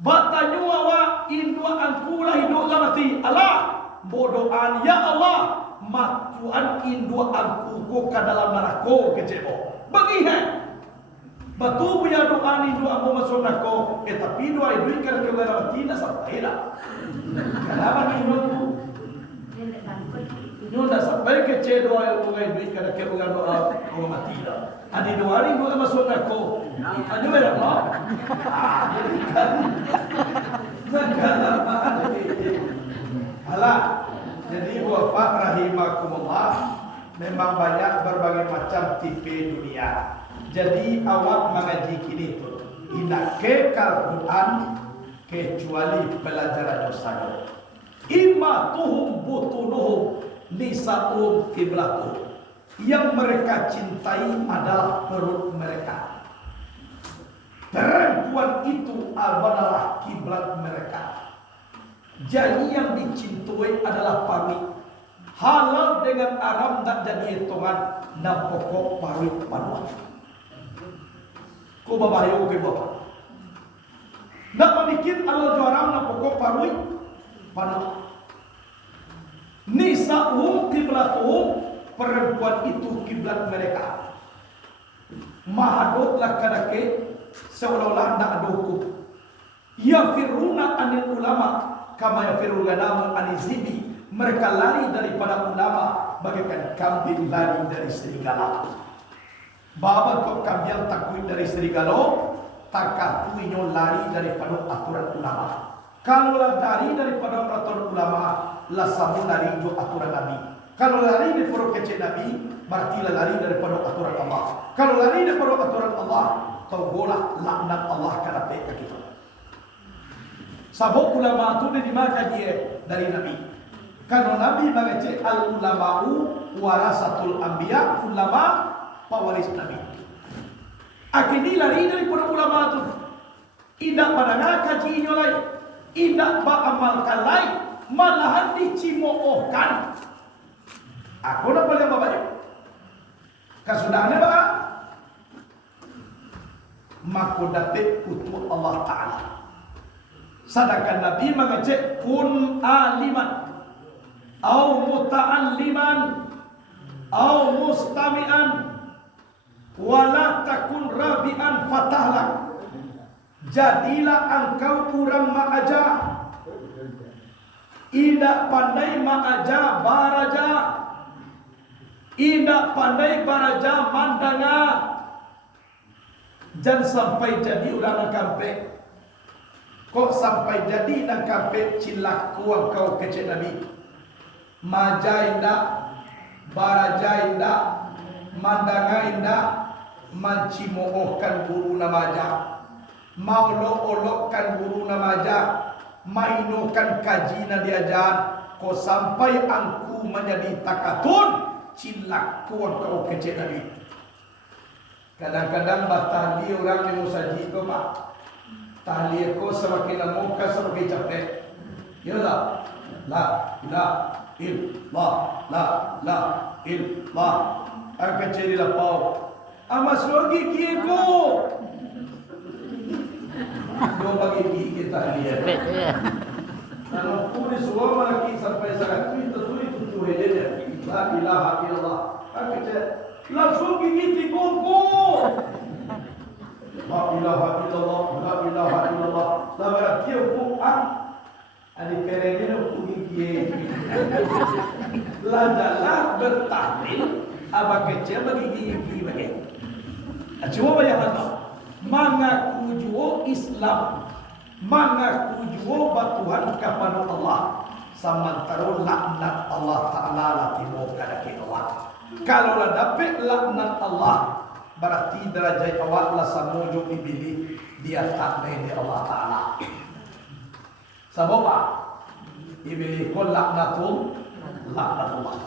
Batanyo awa indua angkula hidup mati. Allah bodohan ya Allah matuan indua angkuko ke dalam neraka kecebo. Bagi batu punya doa ni doa mau masuk neraka, tapi doa itu kan ke orang mati nak sampai dah. Kenapa ni itu? Itu dah sampai ke doa yang orang itu kan ke orang mati dah. Adi doa ni doa masuk neraka. Adi berapa? Alah, jadi wafat rahimakumullah memang banyak berbagai macam tipe dunia. Jadi awak mengaji kini tu, tidak kekal Quran kecuali pelajaran dosa. Imma tuhum butunuhum nisa'um kiblatuhum. Yang mereka cintai adalah perut mereka. Perempuan itu adalah kiblat mereka. Jadi yang dicintai adalah pamit. Halal dengan Arab tak jadi hitungan dan pokok parit panuan. Kau babayo ke bapak. Nak memikir Allah juaram na pokok parui panuan. Nisa'um kiblatuhum, perempuan itu kiblat mereka. Mahadotlah kadake seolah-olah tak ada hukum. Yafiruna anil ulama kama yafirul ganamu anizibi. Mereka lari daripada ulama bagaikan kambing lari dari serigala. Bapa kok kambing takut dari serigala, tak puinyo lari daripada aturan ulama. Kalau lari daripada aturan ulama, lah samu lari jo aturan Nabi. Kalau lari daripada kecil Nabi, berarti lari daripada aturan Allah. Kalau lari daripada aturan Allah, taugolah laknat Allah karena peka kita. Sabuk ulama itu dimakan dia dari Nabi. Kalau Nabi mengecek al ulama'u warasatul anbiya, ulama pewaris Nabi. Akhirnya lari daripada ulama itu. Tidak pada kajinya lain, tidak beramalkan lain, malahan dicimoohkan. Aku nak boleh bawa dia. Kesudahannya apa? Maka dapat kutu Allah Ta'ala. Sedangkan Nabi mengecek kun aliman, au muta'alliman, au mustami'an, wala takun rabi'an fatahlak. Jadilah engkau orang ma'aja, tidak pandai ma'aja baraja. Ida pandai baraja mandanga. Jangan sampai jadi orang nak kampe. Kok sampai jadi nak kampe cilak kuang kau kecil Nabi. Maja indah, baraja indah, mandanga indah, mancimoohkan guru namaja. Maulok-olokkan guru namaja. Mainokan kaji na diajar. Kok sampai angku menjadi takatun. Cilak kuang kau kecil Nabi. Kadang-kadang batahli orang yang musaji itu pak. Tahli aku semakin lama semakin capek. Ya tak? La ilaha illallah, la illallah. Aku kecil lapau. Amas lagi gigi ko. Dua bagi gigi tahli ya. Kalau pun semua lagi sampai sangat itu tuh dia. La ilaha illallah. Aku langsung gigi kuku. La ilaha illallah, la ilaha illallah. La berarti aku ada kerana aku gigi. La jalan bertahlil. Abang kecil bagi gigi bagi. Cuma bayangkan, mengaku jua Islam, mengaku jua batuhan kepada Allah. Samantara laknat Allah Ta'ala latimo kadaki Allah. Kalau lah dapat laknat Allah, berarti derajat awak lah samojo ibili dia tak di Allah Ta'ala. Sebab apa? Ibili ko laknatullah.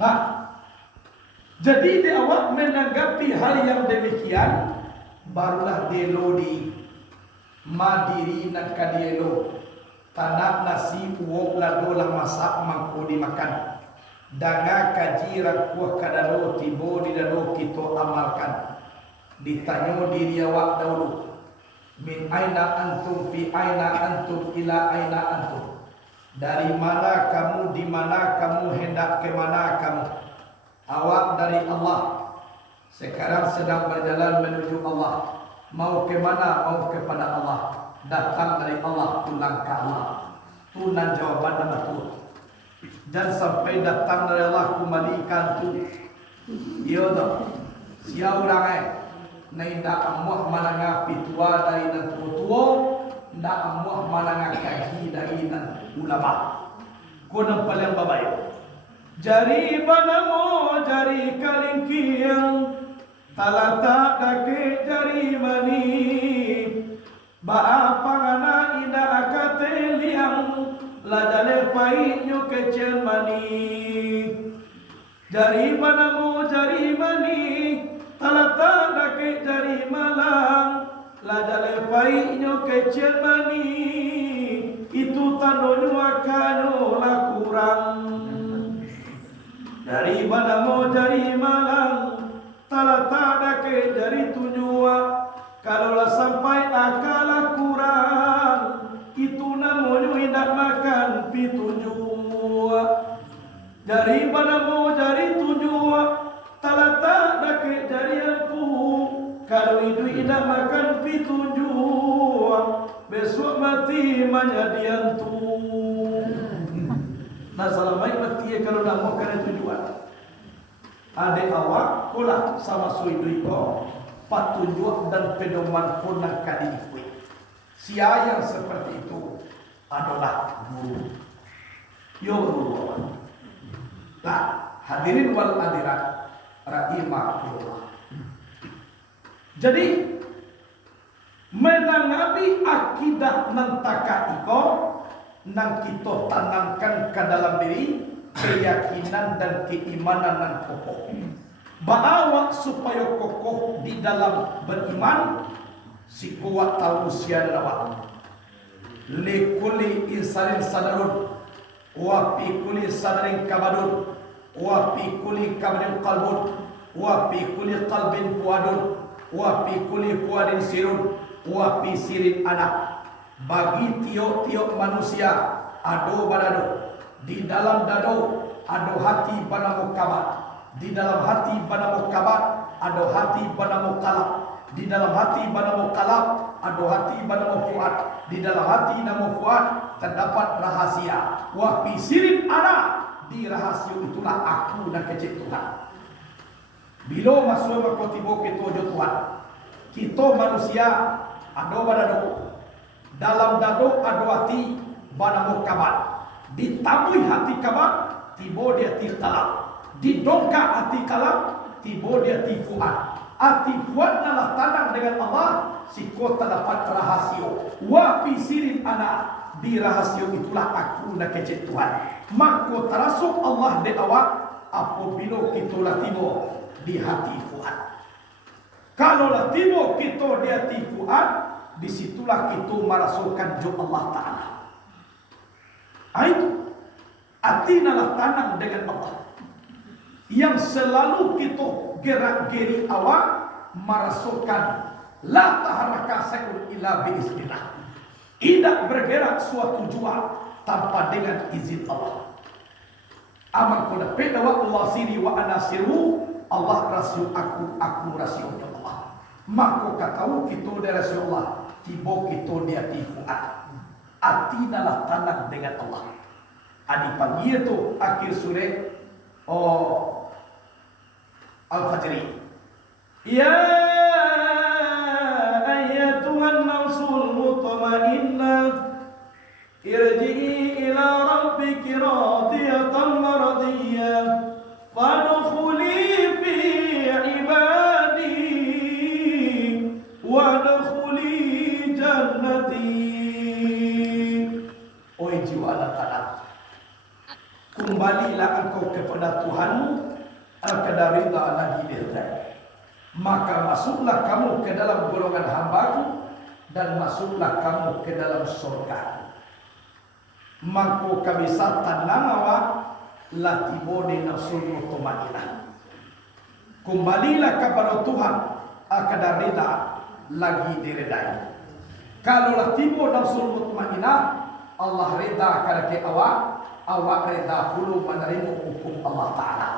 Nah, jadi di awak menanggapi hal yang demikian, barulah delodi madiri nak kadielo tanak nasi uok ladolah masak mangko dimakan danga kaji rakuah kadalo tibo di dalo kita amalkan ditanya diri awak dahulu min aina antum fi aina antum ila aina antum dari mana kamu di mana kamu hendak ke mana kamu awak dari Allah sekarang sedang berjalan menuju Allah. Mau ke mana? Mau kepada Allah. Datang dari Allah, pulang ke Allah. Tunan jawaban nama tu. Jangan sampai datang dari Allah kembalikan tu. Iya tu. Siapa orang nai nak amuah mananga pitua dari nan tua, nak amuah mananga kaji dari nan ulama. Kau nampak yang babai. Jari banamu jari kalingkiang. Talata dake jari mani ba pangana ida akate liang lajale pai nyo kecil mani jari manamu jari mani talata dake jari malang lajale pai nyo kecil mani itu tandonyo akano la kurang jari manamu jari malang talata dake dari tunjua kalaulah sampai akala kurang itu namanya tidak makan pitunjua dari padamu dari tunjua talata dake dari ampu kalau itu tidak makan pitunjua besok mati menjadi antu. Nah salamai mati kalau nak makan tujuan. Adik awak kolak sama suiduiko patunjuk dan pedoman pun nak kadikui. Sia yang seperti itu adalah guru. Yo guru awak. Nah, hadirin wal hadirat rahimahullah. Jadi menanggapi akidah nantaka iko nang kita tanamkan ke dalam diri keyakinan dan keimanan yang kokoh. Bawa supaya kokoh di dalam beriman si kuat tahu siapa awak. Likuli insanin sadarun wa fi kulli sadrin kabadun wa fi kulli kabadin qalbun wa fi kulli qalbin fuadun wa fi kulli fuadin sirun wa fi sirin anak. Bagi tiap-tiap manusia ado badado. Di dalam dado ada hati banamu kabat. Di dalam hati banamu kabat ada hati banamu kalap. Di dalam hati banamu kalap ada hati banamu fuad. Di dalam hati namu fuad terdapat rahasia. Wa fi sirin ana. di rahasia itulah aku nak kecil Tuhan. Bila masuk ke tiba kita jo Tuhan. Kita manusia ada badado. Dalam dado ada hati banamo kabar. Ditabui hati kabar, tiba dia ti kalam. Didongkak hati kalam, tiba dia ti fuad. Hati fuad adalah tanang dengan Allah, si kota dapat rahasia. Wa fi sirin ana, di rahasia itulah aku nak kecil Tuhan. Maka terasuk Allah di awak apabila kita lah tiba di hati fuad. Kalau lah tiba kita di hati fuad, disitulah kita merasukan jo Allah Ta'ala. Itu hati adalah tanang dengan Allah yang selalu kita gerak-geri awak merasukan la taharaka sakul illa biiznillah. Tidak bergerak suatu jua tanpa dengan izin Allah. Aman kuna peda wa Allah siri wa anasiru, Allah rasul aku rasulnya Allah. Maka katahu kita dari Rasulullah, tiba kita dia tifuat. Hati adalah tanang dengan Allah. Adi panggil tu akhir surah Al-Fajr. Ya ayyatuhan nafsul mutmainnah, irji'i ila rabbiki radiyatan mardiyah, fadkhuli fi ibadi wadkhuli jannati. Oi jiwa anak-anak, kembalilah engkau kepada Tuhanmu, kepada ridha lagi dia. Maka masuklah kamu ke dalam golongan hambaku, dan masuklah kamu ke dalam surga. Maka kami satan namawa latibone nafsul mutmainnah. Kembalilah kepada Tuhan, kepada ridha lagi diredai. Kalau latibo nafsul mutmainnah, Allah ridha kepada awak ridha puluh menerima hukum Allah Ta'ala.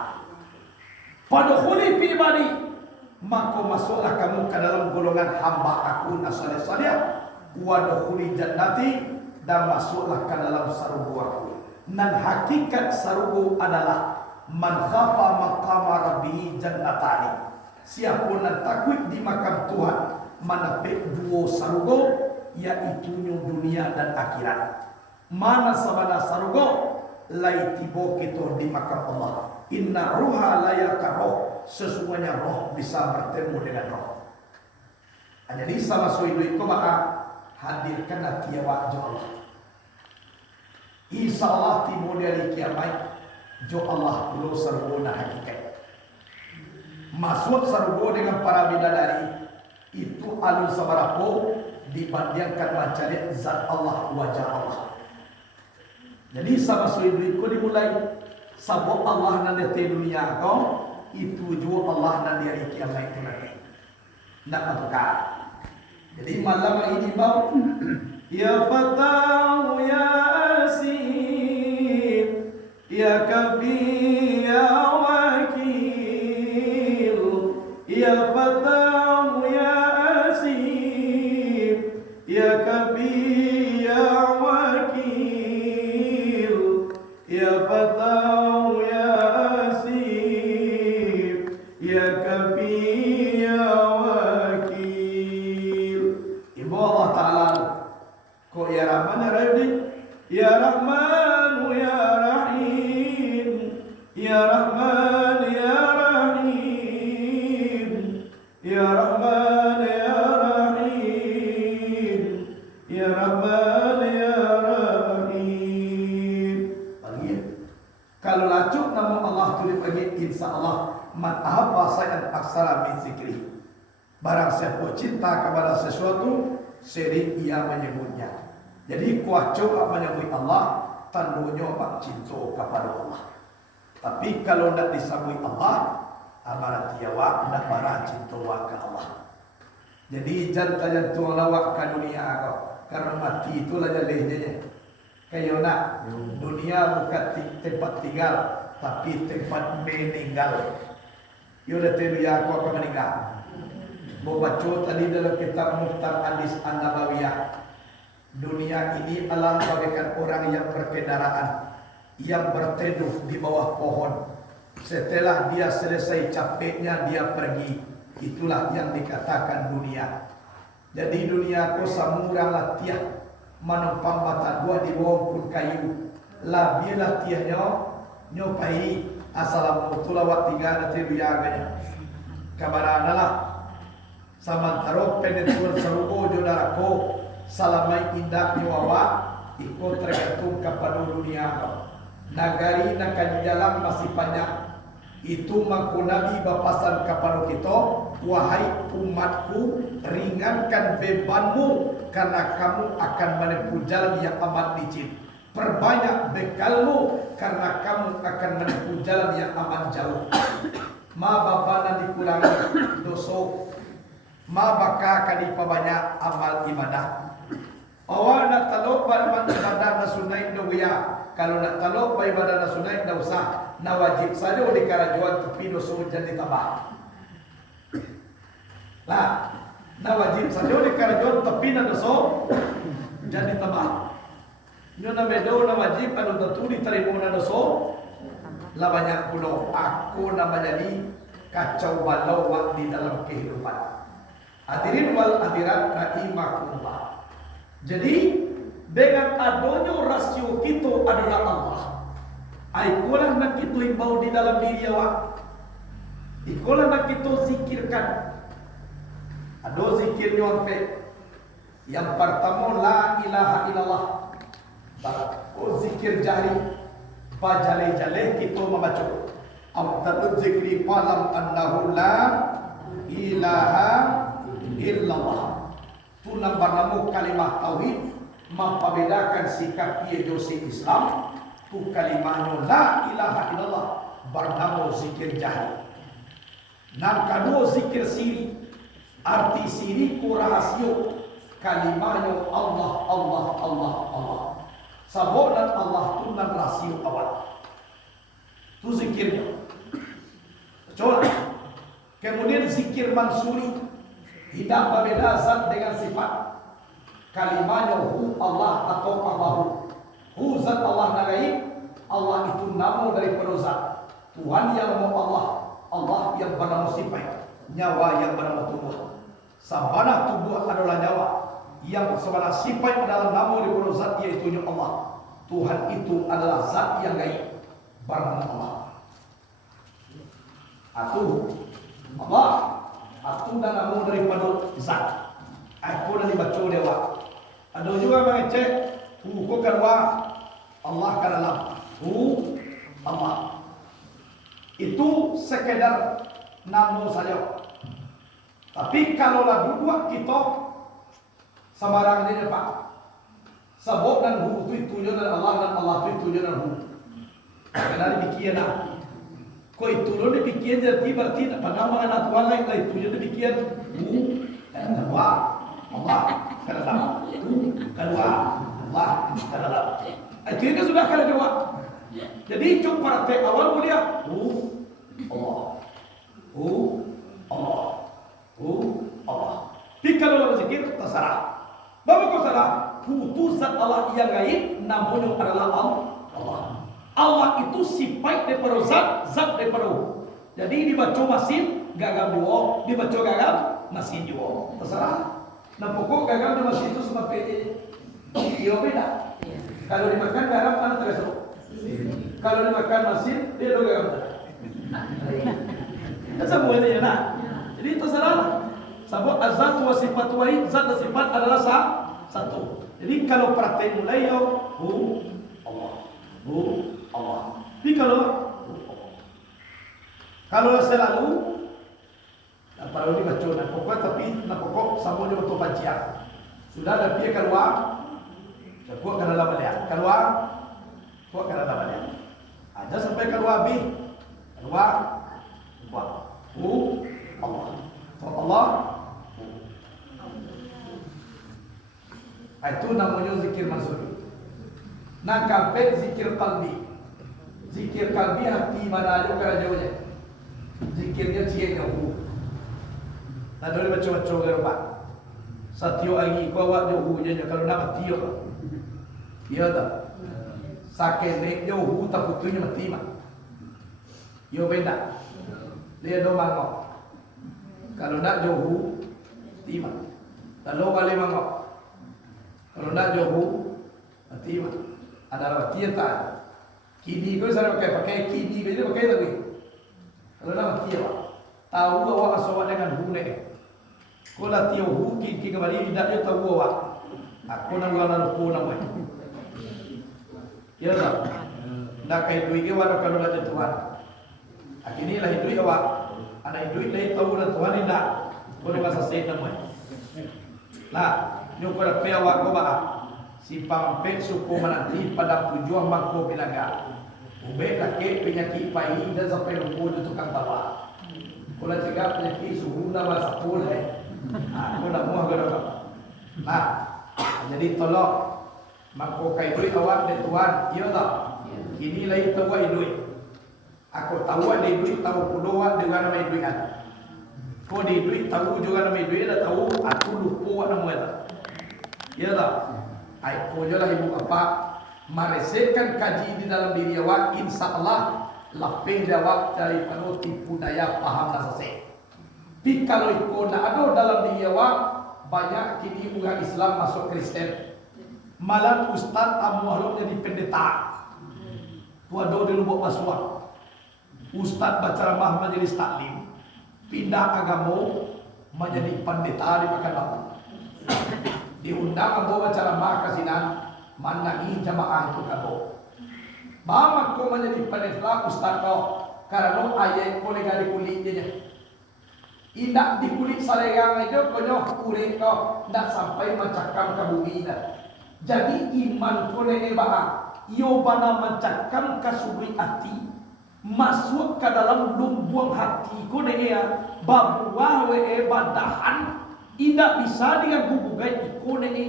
Fadkhuli fi ibadi, maka masuklah kamu ke dalam golongan hamba aku nasalih-salih, wadkhuli jannati, dan masuklah ke dalam sarugu aku. Dan hakikat sarugu adalah man khafa maqama rabbihi jannatani. Siapa yang takut di makam Tuhan, menepik dua sarugu, yaitu dunia dan akhirat. Mana sabana sarugu lai tiba kita di makam Allah. Inna ruha layaka roh, sesungguhnya roh bisa bertemu dengan roh. Jadi sama suidu itu maka hadirkan hati awak jo Allah. Insya Allah timur dari kiamat jo Allah pulau sarugona hakikat. Masuk sarugo dengan para bidadari itu alun sabarapo dibandingkan mencari zat Allah, wajah Allah. Jadi sama suidu itu dimulai sabuk Allah nan di dunia kau, itu juga Allah nan di hari kiamat itu nanti. Nak bertukar. Jadi malam ini bau ya fatah ya asif ya kafi ya wakil ya fatah ya asif ya kafi ya wakil ya fatah ya Rahman ya Rahim ya Rahman ya Rahim ya Rahman ya Rahim ya Rahman ya Rahim. Panggil. Kalau lacuk nama Allah tu dipanggil insyaallah man ahabba sayyan aksara min zikri. Barang siapa cinta kepada sesuatu, sering ia menyebutnya. Jadi kuaco apa menyebut Allah, tandanya bak cinta kepada Allah. Tapi kalau tidak disambut Allah, amarat tiawa tidak barang cinta ke Allah. Jadi jangan tuang lawak ke dunia kau, karena mati itulah jalehnya. Kayak nak dunia bukan tempat tinggal, tapi tempat meninggal. Yola telu ya aku akan meninggal. Baca tadi dalam kitab Muhtar Hadis An-Nabawiyah. Dunia ini adalah bagaikan orang yang berkendaraan. yang berteduh di bawah pohon. Setelah dia selesai capeknya, dia pergi. Itulah yang dikatakan dunia. Jadi dunia ko samurang latiah manumpang bata dua di bawah pun kayu. Lah dia latiahnya nyopai assalamu tulawat tiga nanti duyaganya. Kabarana lah. Samantaro penetuan serugo jodarako salamai indak nyawa ikut tergantung kepada dunia. Nagari nak jalan masih banyak. Itu mangku Nabi bapasan kepada kita, wahai umatku, ringankan bebanmu karena kamu akan menempuh jalan yang amat licin. Perbanyak bekalmu karena kamu akan menempuh jalan yang amat jauh. Ma babana dikurangi dosa, ma baka akan diperbanyak amal ibadah. Awak nak talok pada ibadah na sunai doya. Kalau nak talok pada ibadah na sunai dah usah. Na wajib saja di karajuan tapi dosa jadi tambah. Lah, na wajib saja di karajuan tapi na dosa jadi tambah. Nyo na medo na wajib anu tentu diterima na dosa. Lah banyak pulau aku nama jadi kacau balau di dalam kehidupan. Hadirin wal hadirat rahimakumullah. Jadi dengan adanya rasio kita adalah Allah. Ikulah nak kita imbau di dalam diri awak. Ikulah nak kita zikirkan. Ada zikir nyontek. Yang pertama la ilaha illallah. Oh zikir jari. Bajale-jale kita membaca. Afdalul zikri qalam annahu la ilaha illallah. Tu nombor kalimah tauhid membedakan sikap dia dosa Islam. Tu kalimahnya la ilaha illallah bernama zikir jahri. Nam kedua zikir siri. Arti siri ku rahasio. Kalimahnya Allah Allah Allah Allah. Sabodan Allah tu nan rahasio awal. Tu zikirnya. Coba. Kemudian zikir mansuri. Tidak berbeda zat dengan sifat. Kalimahnya hu Allah atau Allahu. Hu zat Allah nagaib. Allah itu nama daripada zat. Tuhan yang nama Allah. Allah yang bernama sifat. Nyawa yang bernama tubuh. Sabana tubuh adalah nyawa. Yang sabana sifat adalah nama daripada zat, yaitu Allah. Tuhan itu adalah zat yang gaib. Bernama Allah. Atu Allah. Atu dan nama daripada zat. Aku dah dibaca dewa. Ada juga mengecek hukum kedua Allah ke dalam Allah. Itu sekedar nama saja. Tapi kalau lagu dua kita sembarang dia Pak. Sebab dan hu itu tujuan Allah dan Allah itu tujuan hu. Karena demikian lah. Kau itu lo demikian jadi berarti pandangan anak Tuhan lain tujuan demikian hu dan kedua Allah ke dalam. Kedua Allah ke dalam. Itu kan sudah kali dua. Jadi cuma praktek awal mulia Allah. Allah. Allah. Tapi kalau dalam zikir terserah. Bapak kau terserah. Putusan Allah yang gaib namanya adalah Allah. Allah itu sifat daripada zat daripada. Jadi dibaca masin gagam dua, dibaca gagam masin dua. Terserah. Nah pokok gagam di masin itu seperti dia beda. Kalau dimakan garam mana terasa? Kalau dimakan masin dia dua garam. Semuanya nak. Jadi terserah. Sebab azat wa sifat wahid, zat dan sifat adalah satu. Jadi kalau praktek mulai Allah. Allah. Tapi kalau selalu nak perlu dibaca nak pokok tapi nak pokok sampai betul pancian. Sudah dah dia keluar. Kuat ke dalam balik. Keluar. Kuat ke dalam balik. Ada sampai keluar habis. Keluar. Kuat. Allah. Allah. Itu namanya zikir mansuri. Nak kampet zikir qalbi. Zikir qalbi hati mana aja kerajanya. Zikirnya ciennya Nah dulu baca-baca ke rumah. Satyo lagi kau awak jauh je kalau nak tio. Iya tak? Sakene yo hu tak putunya mati mah. Yo beda. Dia do mangok. Kalau nak johu mati mah. Lalu wali mangok. Kalau nak johu mati mah. Ada mati tak. Kini kau sana pakai kini beda pakai tapi. Kalau nak mati apa? Tahu awak asal dengan hu ne. Kau lah tiup hu kini kembali tidak dia tahu awak. Aku nak buat lalu nak buat. Ya tak? Nak kait duit ke walau kalau ada Tuhan. Akhirnya lah duit awak. Anak duit lah tahu nak Tuhan tidak. Kau nak bahasa saya nak buat. Lah, nyok kau dapat awak kau bah. Si pampet suku menanti pada tujuan mangko pinaga. Ube laki penyakit pai dan sampai lupa itu tukang tawa. Kau nak cakap penyakit suhu nak bahasa pun Kau nak muah kau nak. Nah, jadi tolong. Mangko kai duit awak dan Tuhan, iya tak? Kini lagi tahu duit. Aku tahu ada duit, tahu kudoa dengan nama duit kan. Kau di duit tahu juga nama duit, dah tahu aku lupa nama itu. Iya tak? Aku je lah ibu bapa meresepkan kaji di dalam diri awak, insya Allah lebih awak daripada tipu daya paham dan selesai. Tapi kalau ikut nak ada dalam diri awak, banyak kini umat Islam masuk Kristen. Malam ustaz tamu jadi pendeta. Tua do di lubuk basuah. Ustaz baca ceramah majelis taklim. Pindah agama menjadi pendeta di Pekanbaru. Diundang ambo baca ceramah kasinan manangi jamaah itu kabo. Mama ko menjadi pendeta ustaz kau karena ayat kolega di kulitnya. Indak di kulit saregang aja konyo kulit kau ndak sampai mencakam ke bumi dah. Jadi iman kone ebah, iyo bana mencakam kasubri hati, masuk ke dalam lumbung hati kone ea, babuah we badahan, tidak bisa dengan gugugai kone ni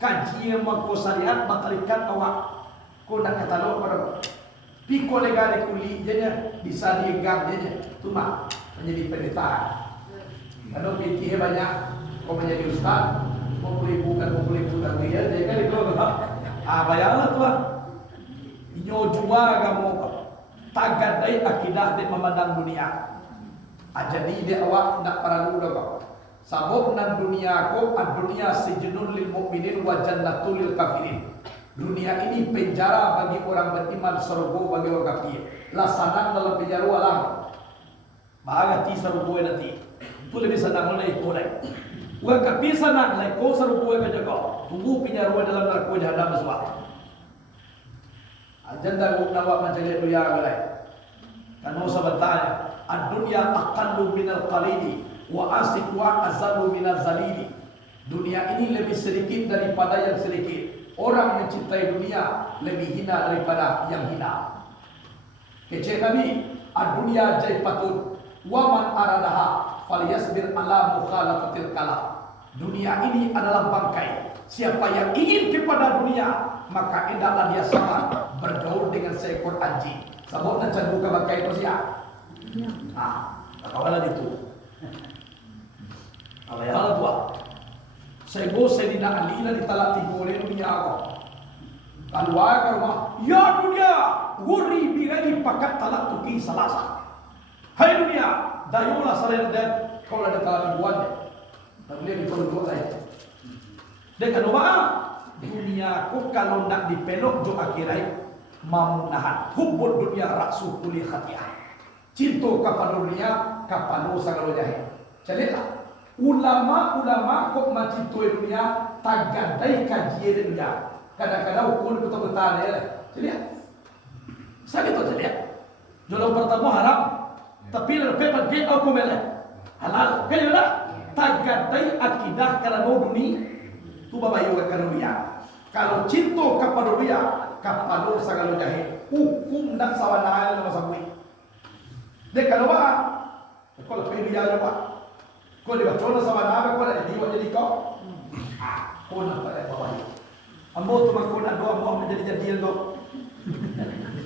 kajian mangko syariat batalikan awak, kau nak kata lo pada, pi kone gade kulit jenya bisa digang jenya, tu mah menjadi pendeta. Kalau pikir banyak, kau menjadi ustaz. Boleh bukan dia jadi kan itu bayarlah tuan inyo jua agama tagad dai akidah de memandang dunia jadi dia awak nak paralu dah sabab nan dunia ko dunia sijnun lil mukminin wa jannatul lil kafirin. Dunia ini penjara bagi orang beriman, surga bagi orang kafir. Lasanan dalam penjara alam bahagia ti surga nanti tu lebih senang mulai mulai. Uang kapisa nak like kau seru kue kerja kau tunggu punya ruang dalam neraka jahanam semua. Agenda gua nawak mencari dunia galai. Karena sebenarnya dunia aqallu minal qalili wa asifwa azalu minal zalili. Dunia ini lebih sedikit daripada yang sedikit. Orang mencintai dunia lebih hina daripada yang hina. Kecil kami dunia jaipatun wa man aradaha falyasbir ala mukhalafatil kalam. Dunia ini adalah bangkai. Siapa yang ingin kepada dunia, maka hendaklah dia sabar bergaul dengan seekor anjing. Sabot nak cenderung ke bangkai itu siapa? Kawalan itu. Kawalan tua. Sego sedina alina ditalak tigoleh dunia aku. Keluar ke rumah, ya dunia, wuri birai pakat talak tuki salasa. Hai dunia, dayolah selain dan kau ada talak tibuannya. Tapi dia dicontoh saja. Dengan doa dunia ko kalau nak dipelok jo akhirat mamunahan. Hubbud dunia raksu kulli khati'ah. Cinta kepada dunia kapano sagala jahe. Celilah. Ulama-ulama kok macintoi dunia tagadai kajian dunia. Kadang-kadang ukur betul-betul ya. Celilah. Saya itu celilah. Jodoh pertama haram. Tapi lepas pergi aku melek. Halal. Kan ya? Tagadai akidah karena dunia tu babayu ke dunia. Kalau cinta kepada dunia kapalo sagala jahe hukum dak sawana nama sabui. Dek kalau ba kalau pergi dia apa? Kau dia baca sawana kau ada diwa jadi kau. Kau nak pada babayu. Ambo tu makon ado ambo menjadi jadian kau.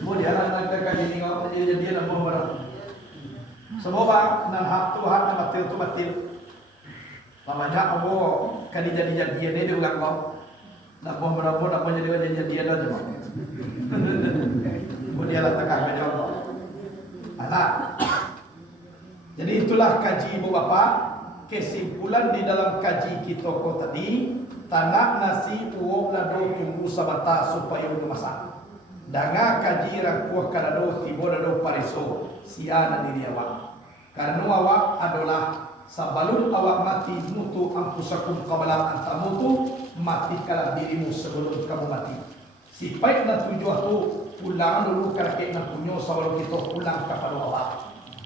Mau dia nak kaji ni kau menjadi jadian ambo barang. Semoga nan hak Tuhan nama batil tu batil. Namanya Allah kan jadi-jadian dia ulang kau. Nak buah berapa nak jadi dia dah je. Dia lah takkan menjawab. Anak. Jadi itulah kaji ibu bapa. Kesimpulan di dalam kaji kita ko tadi, tanak nasi uop lado tunggu sabata supaya udah masak. Danga kaji rangkuah kadado tibo dado pariso siana diri awak. Karena awak adalah sebelum awak mati mutu ampusakum qabla an tamutu, mati kala dirimu sebelum kamu mati. Sipai na tujuh tu pulang dulu kerana nak punya sebelum kita pulang kepada Allah.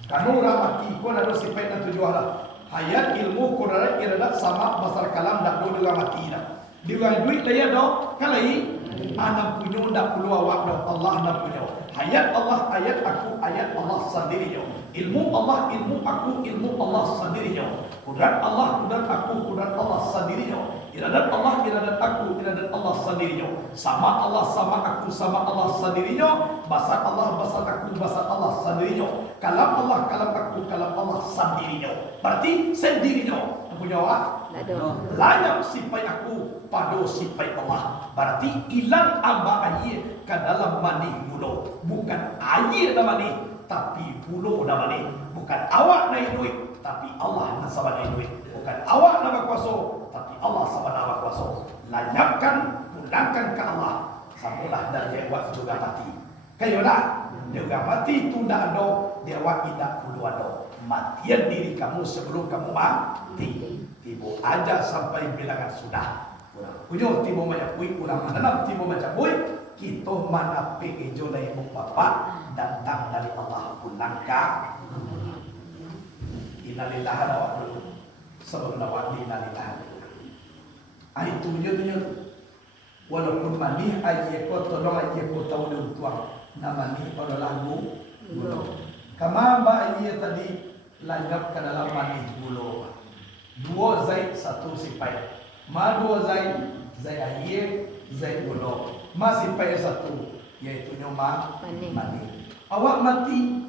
Karena orang mati ko nado sipai na tujuh lah. Hayat ilmu Quran irada sama basar kalam dak do juga mati dah. Dia duit daya do kalai anak punya dak perlu awak do Allah nak punya. Hayat Allah ayat aku ayat Allah sendiri yo. Ilmu Allah ilmu aku ilmu Allah sendiri yo. Quran Allah Quran aku Quran Allah sendiri yo. Iradat Allah iradat aku iradat Allah sendiri yo. Sama Allah sama aku sama Allah sendiri yo. Basar Allah basar aku basar Allah sendiri yo. Kalam Allah kalam aku kalam Allah sendiri yo. Berarti sendiri yo. Punya awak layak sipai aku pado sipai Allah. Berarti ilang amba air ke dalam mani bulo. Bukan air na mani tapi bulo na mani. Bukan awak na duit tapi Allah na sama na duit. Bukan awak na berkuasa tapi Allah sama na berkuasa. Layakkan pulangkan ke Allah. Samulah dari awak juga mati. Kayo nak dia juga mati tu nak ada dia awak tidak perlu ada. Matian diri kamu sebelum kamu mati. Tibo aja sampai bilangan sudah. Punya tibo macam bui, kurang mana tibo macam bui. Kita mana pergi jolai ibu bapa datang dari Allah pulangkan. Innalillahi wa dulu. Sebelum awak innalillahi. Itu tunjuk. Walaupun manih ayat ko tolong ayat ko tahu dia tuang. Nama ni pada lagu bulo. Kamamba ayat tadi lanjut ke dalam manih bulo. Dua zaid satu sipai. Ma dua zaid ayat zaid bulo. Ma sipai satu yaitu nyoma mani. Awak mati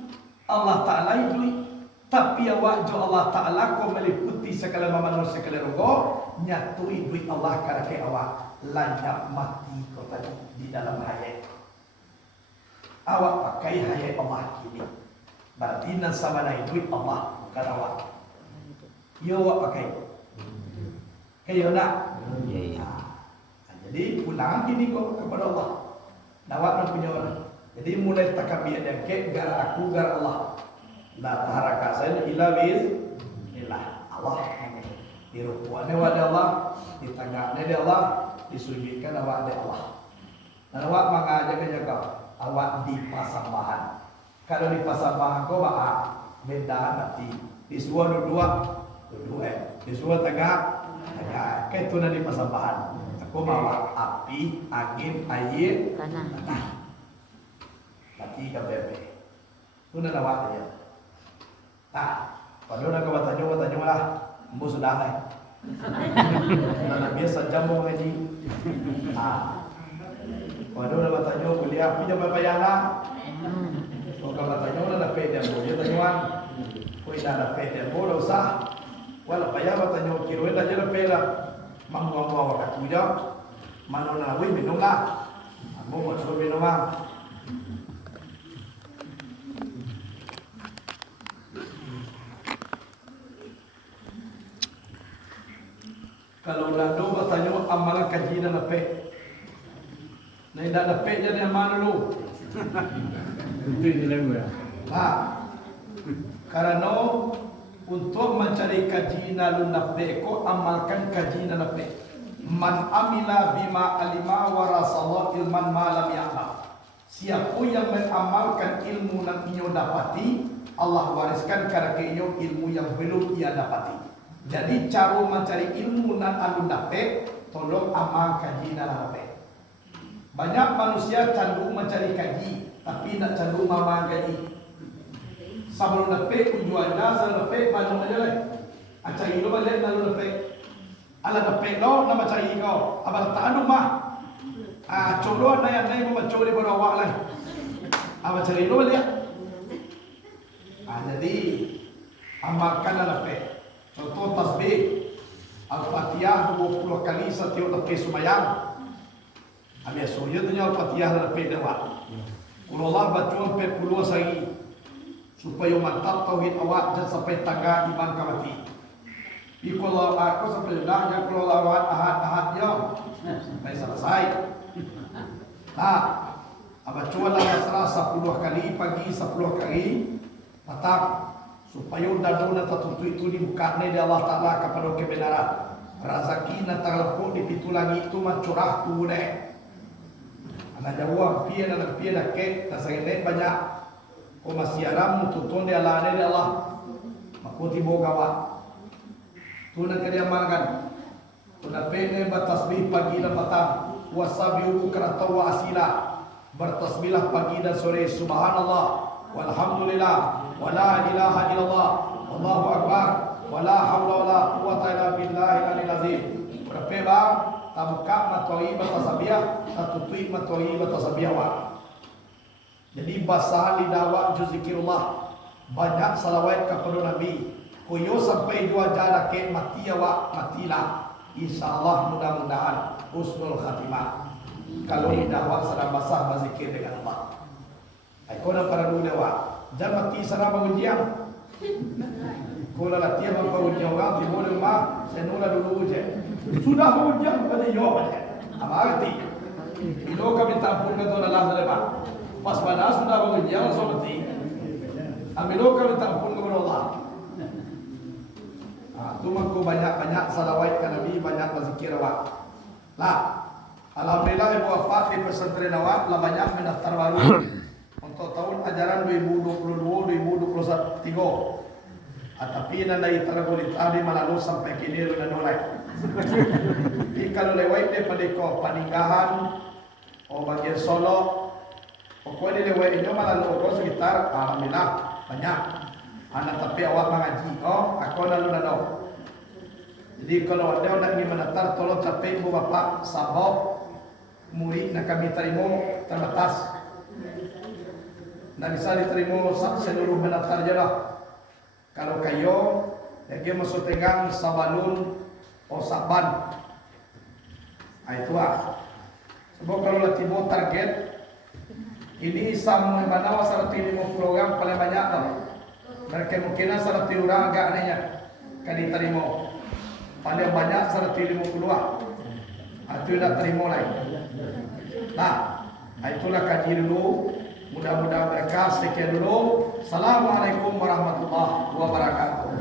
Allah Taala itu tapi awak jo Allah Taala ko meliputi segala manusia segala rogo nyatui duit Allah karake awak lanjut mati ko tadi di dalam hayat. Awak pakai hayat Allah kini. Berarti nan sama na duit Allah bukan awak. Yo awak pakai. Kayo nak. Jadi pulang kini kau kepada Allah. Nawak nak punya orang. Jadi mulai takabir dan ke gara aku gara Allah. La taharaka saya ila biz ilah Allah. Di rukuannya wada Allah, di tangannya ada Allah, disujikan awak ada Allah. Dan awak mengajarkan kau. Awak di pasambahan. Kalau di pasambahan kau baak benda mati. Di suara dua, di suara tengah. Kayak itu nanti pasambahan. Aku bawa api, angin, air, tanah. Mati ke bebe. Itu nak awak saja. Nah, kalau nak kau tanya lah, embu sudah lah. Nak biasa jamu ngaji. Kalau nak bertanya boleh apa je berbayarlah. Kalau bertanya nak dapat dia boleh tanyuan. Kau dah dapat dia boleh usah. Walau bayar bertanya kira dah je dapat lah. Mampu waktu je. Mana nak win minum lah. Mau macam minum lah. Kalau lado bertanya amalan kaji dan dapat. Nah, tidak dapat jadi mana dulu? Itu dia lagu ya. Karena untuk mencari kaji nalu dapat, ko amalkan kaji dan dapat. Man amila bima alima warasallah ilman malam ya'lam. Siapa yang mengamalkan ilmu yang ia dapati, Allah wariskan kepada ia ilmu yang belum ia dapati. Jadi cara mencari ilmu yang alun dapat, tolong amal kaji dan dapat. Banyak manusia cenderung mencari kaji, tapi nak cenderung amal kaji. Sebelum dapat tujuannya, sebelum dapat bangun aja lah. Cari lo balik lalu dapat. Ala dapat lo nama cari kau. Abang tak anu mah. Coloan na yan mo macuri mo awak lah. Abang cari lo balik. Jadi amalkan dapat. Contoh tasbih Al-Fatihah 20 kali setiap dapat sumayang. Abi soyo tu nyawa Fatihah lebih dewa. Kalau Allah baca puluh sehari supaya mantap tauhid awak dan sampai tangga iman kamati. Kalau aku sampai dah yang kalau ahad jam sampai selesai. Nah, apa cuba lah serasa 10 kali pagi 10 kali petang supaya dana tertentu itu dibuka ni Allah Taala kepada kebenaran. Rezeki nak terlepuk di pintu langit itu mencurah tu deh. Anak jawab pia dan pia dah kek dah sangat banyak. Kau masih aram tutun dia Allah. Maku tibo gawat. Tu nak kediamankan. Tu nak pene bertasbih pagi dan petang. Wasabihu kerata wa asila. Bertasbihlah pagi dan sore. Subhanallah. Walhamdulillah. Wala ilaha illallah. Wallahu akbar. Wala hawla wala quwwata illa billahil aliyil azim. Berapa bang? Tabuka matoi bertasbih, tatutui matoi bertasbih wa. Jadi basahan lidah wa zikirullah. Banyak salawat kepada Nabi. Koyo sampai dua jarak ke mati awak matilah. Insyaallah mudah-mudahan husnul khatimah. Kalau lidah wa sedang basah berzikir dengan Allah. Kau nak para dulu dewa. Jangan mati sana pengujian. Kau nak latihan pengujian orang di boleh rumah. Saya nula dulu je. Sudah pengujian pada yo je. Apa arti? Ilo kami tampun ke tuan Allah lepas. Pas pada sudah pengujian seperti. Amilo kami tampun kepada Allah. Tu mangko banyak-banyak salawat ke Nabi, banyak berzikir awak. Lah, alhamdulillah ibu wafat di pesantren awak lah banyak mendaftar baru untuk tahun ajaran 2022-2023. Tapi nandai tergolong tadi malalu sampai kini lu nolai. Jadi kalau lewat daripada kau Paninggahan, bagian Solo, pokoknya lewat itu malalu kau sekitar alhamdulillah banyak. Anak tapi awak mengaji, aku lalu nanau. Jadi kalau ada orang ingin mendaftar, tolong capai ibu bapa sabab murid nak kami terima terbatas. Nak bisa diterima seluruh mendaftar je lah. Kalau kayo, dia masuk tengah Sabalun atau Saban. Itu lah. Sebab kalau latih target, ini sama mana wasar timur program paling banyak lah. Mereka mungkin salah tiurang agak anehnya kan diterima paling banyak salah terima keluar itu dah terima lagi. Nah, itulah kaji dulu. Mudah-mudahan berkah. Sekian dulu. Assalamualaikum warahmatullahi wabarakatuh.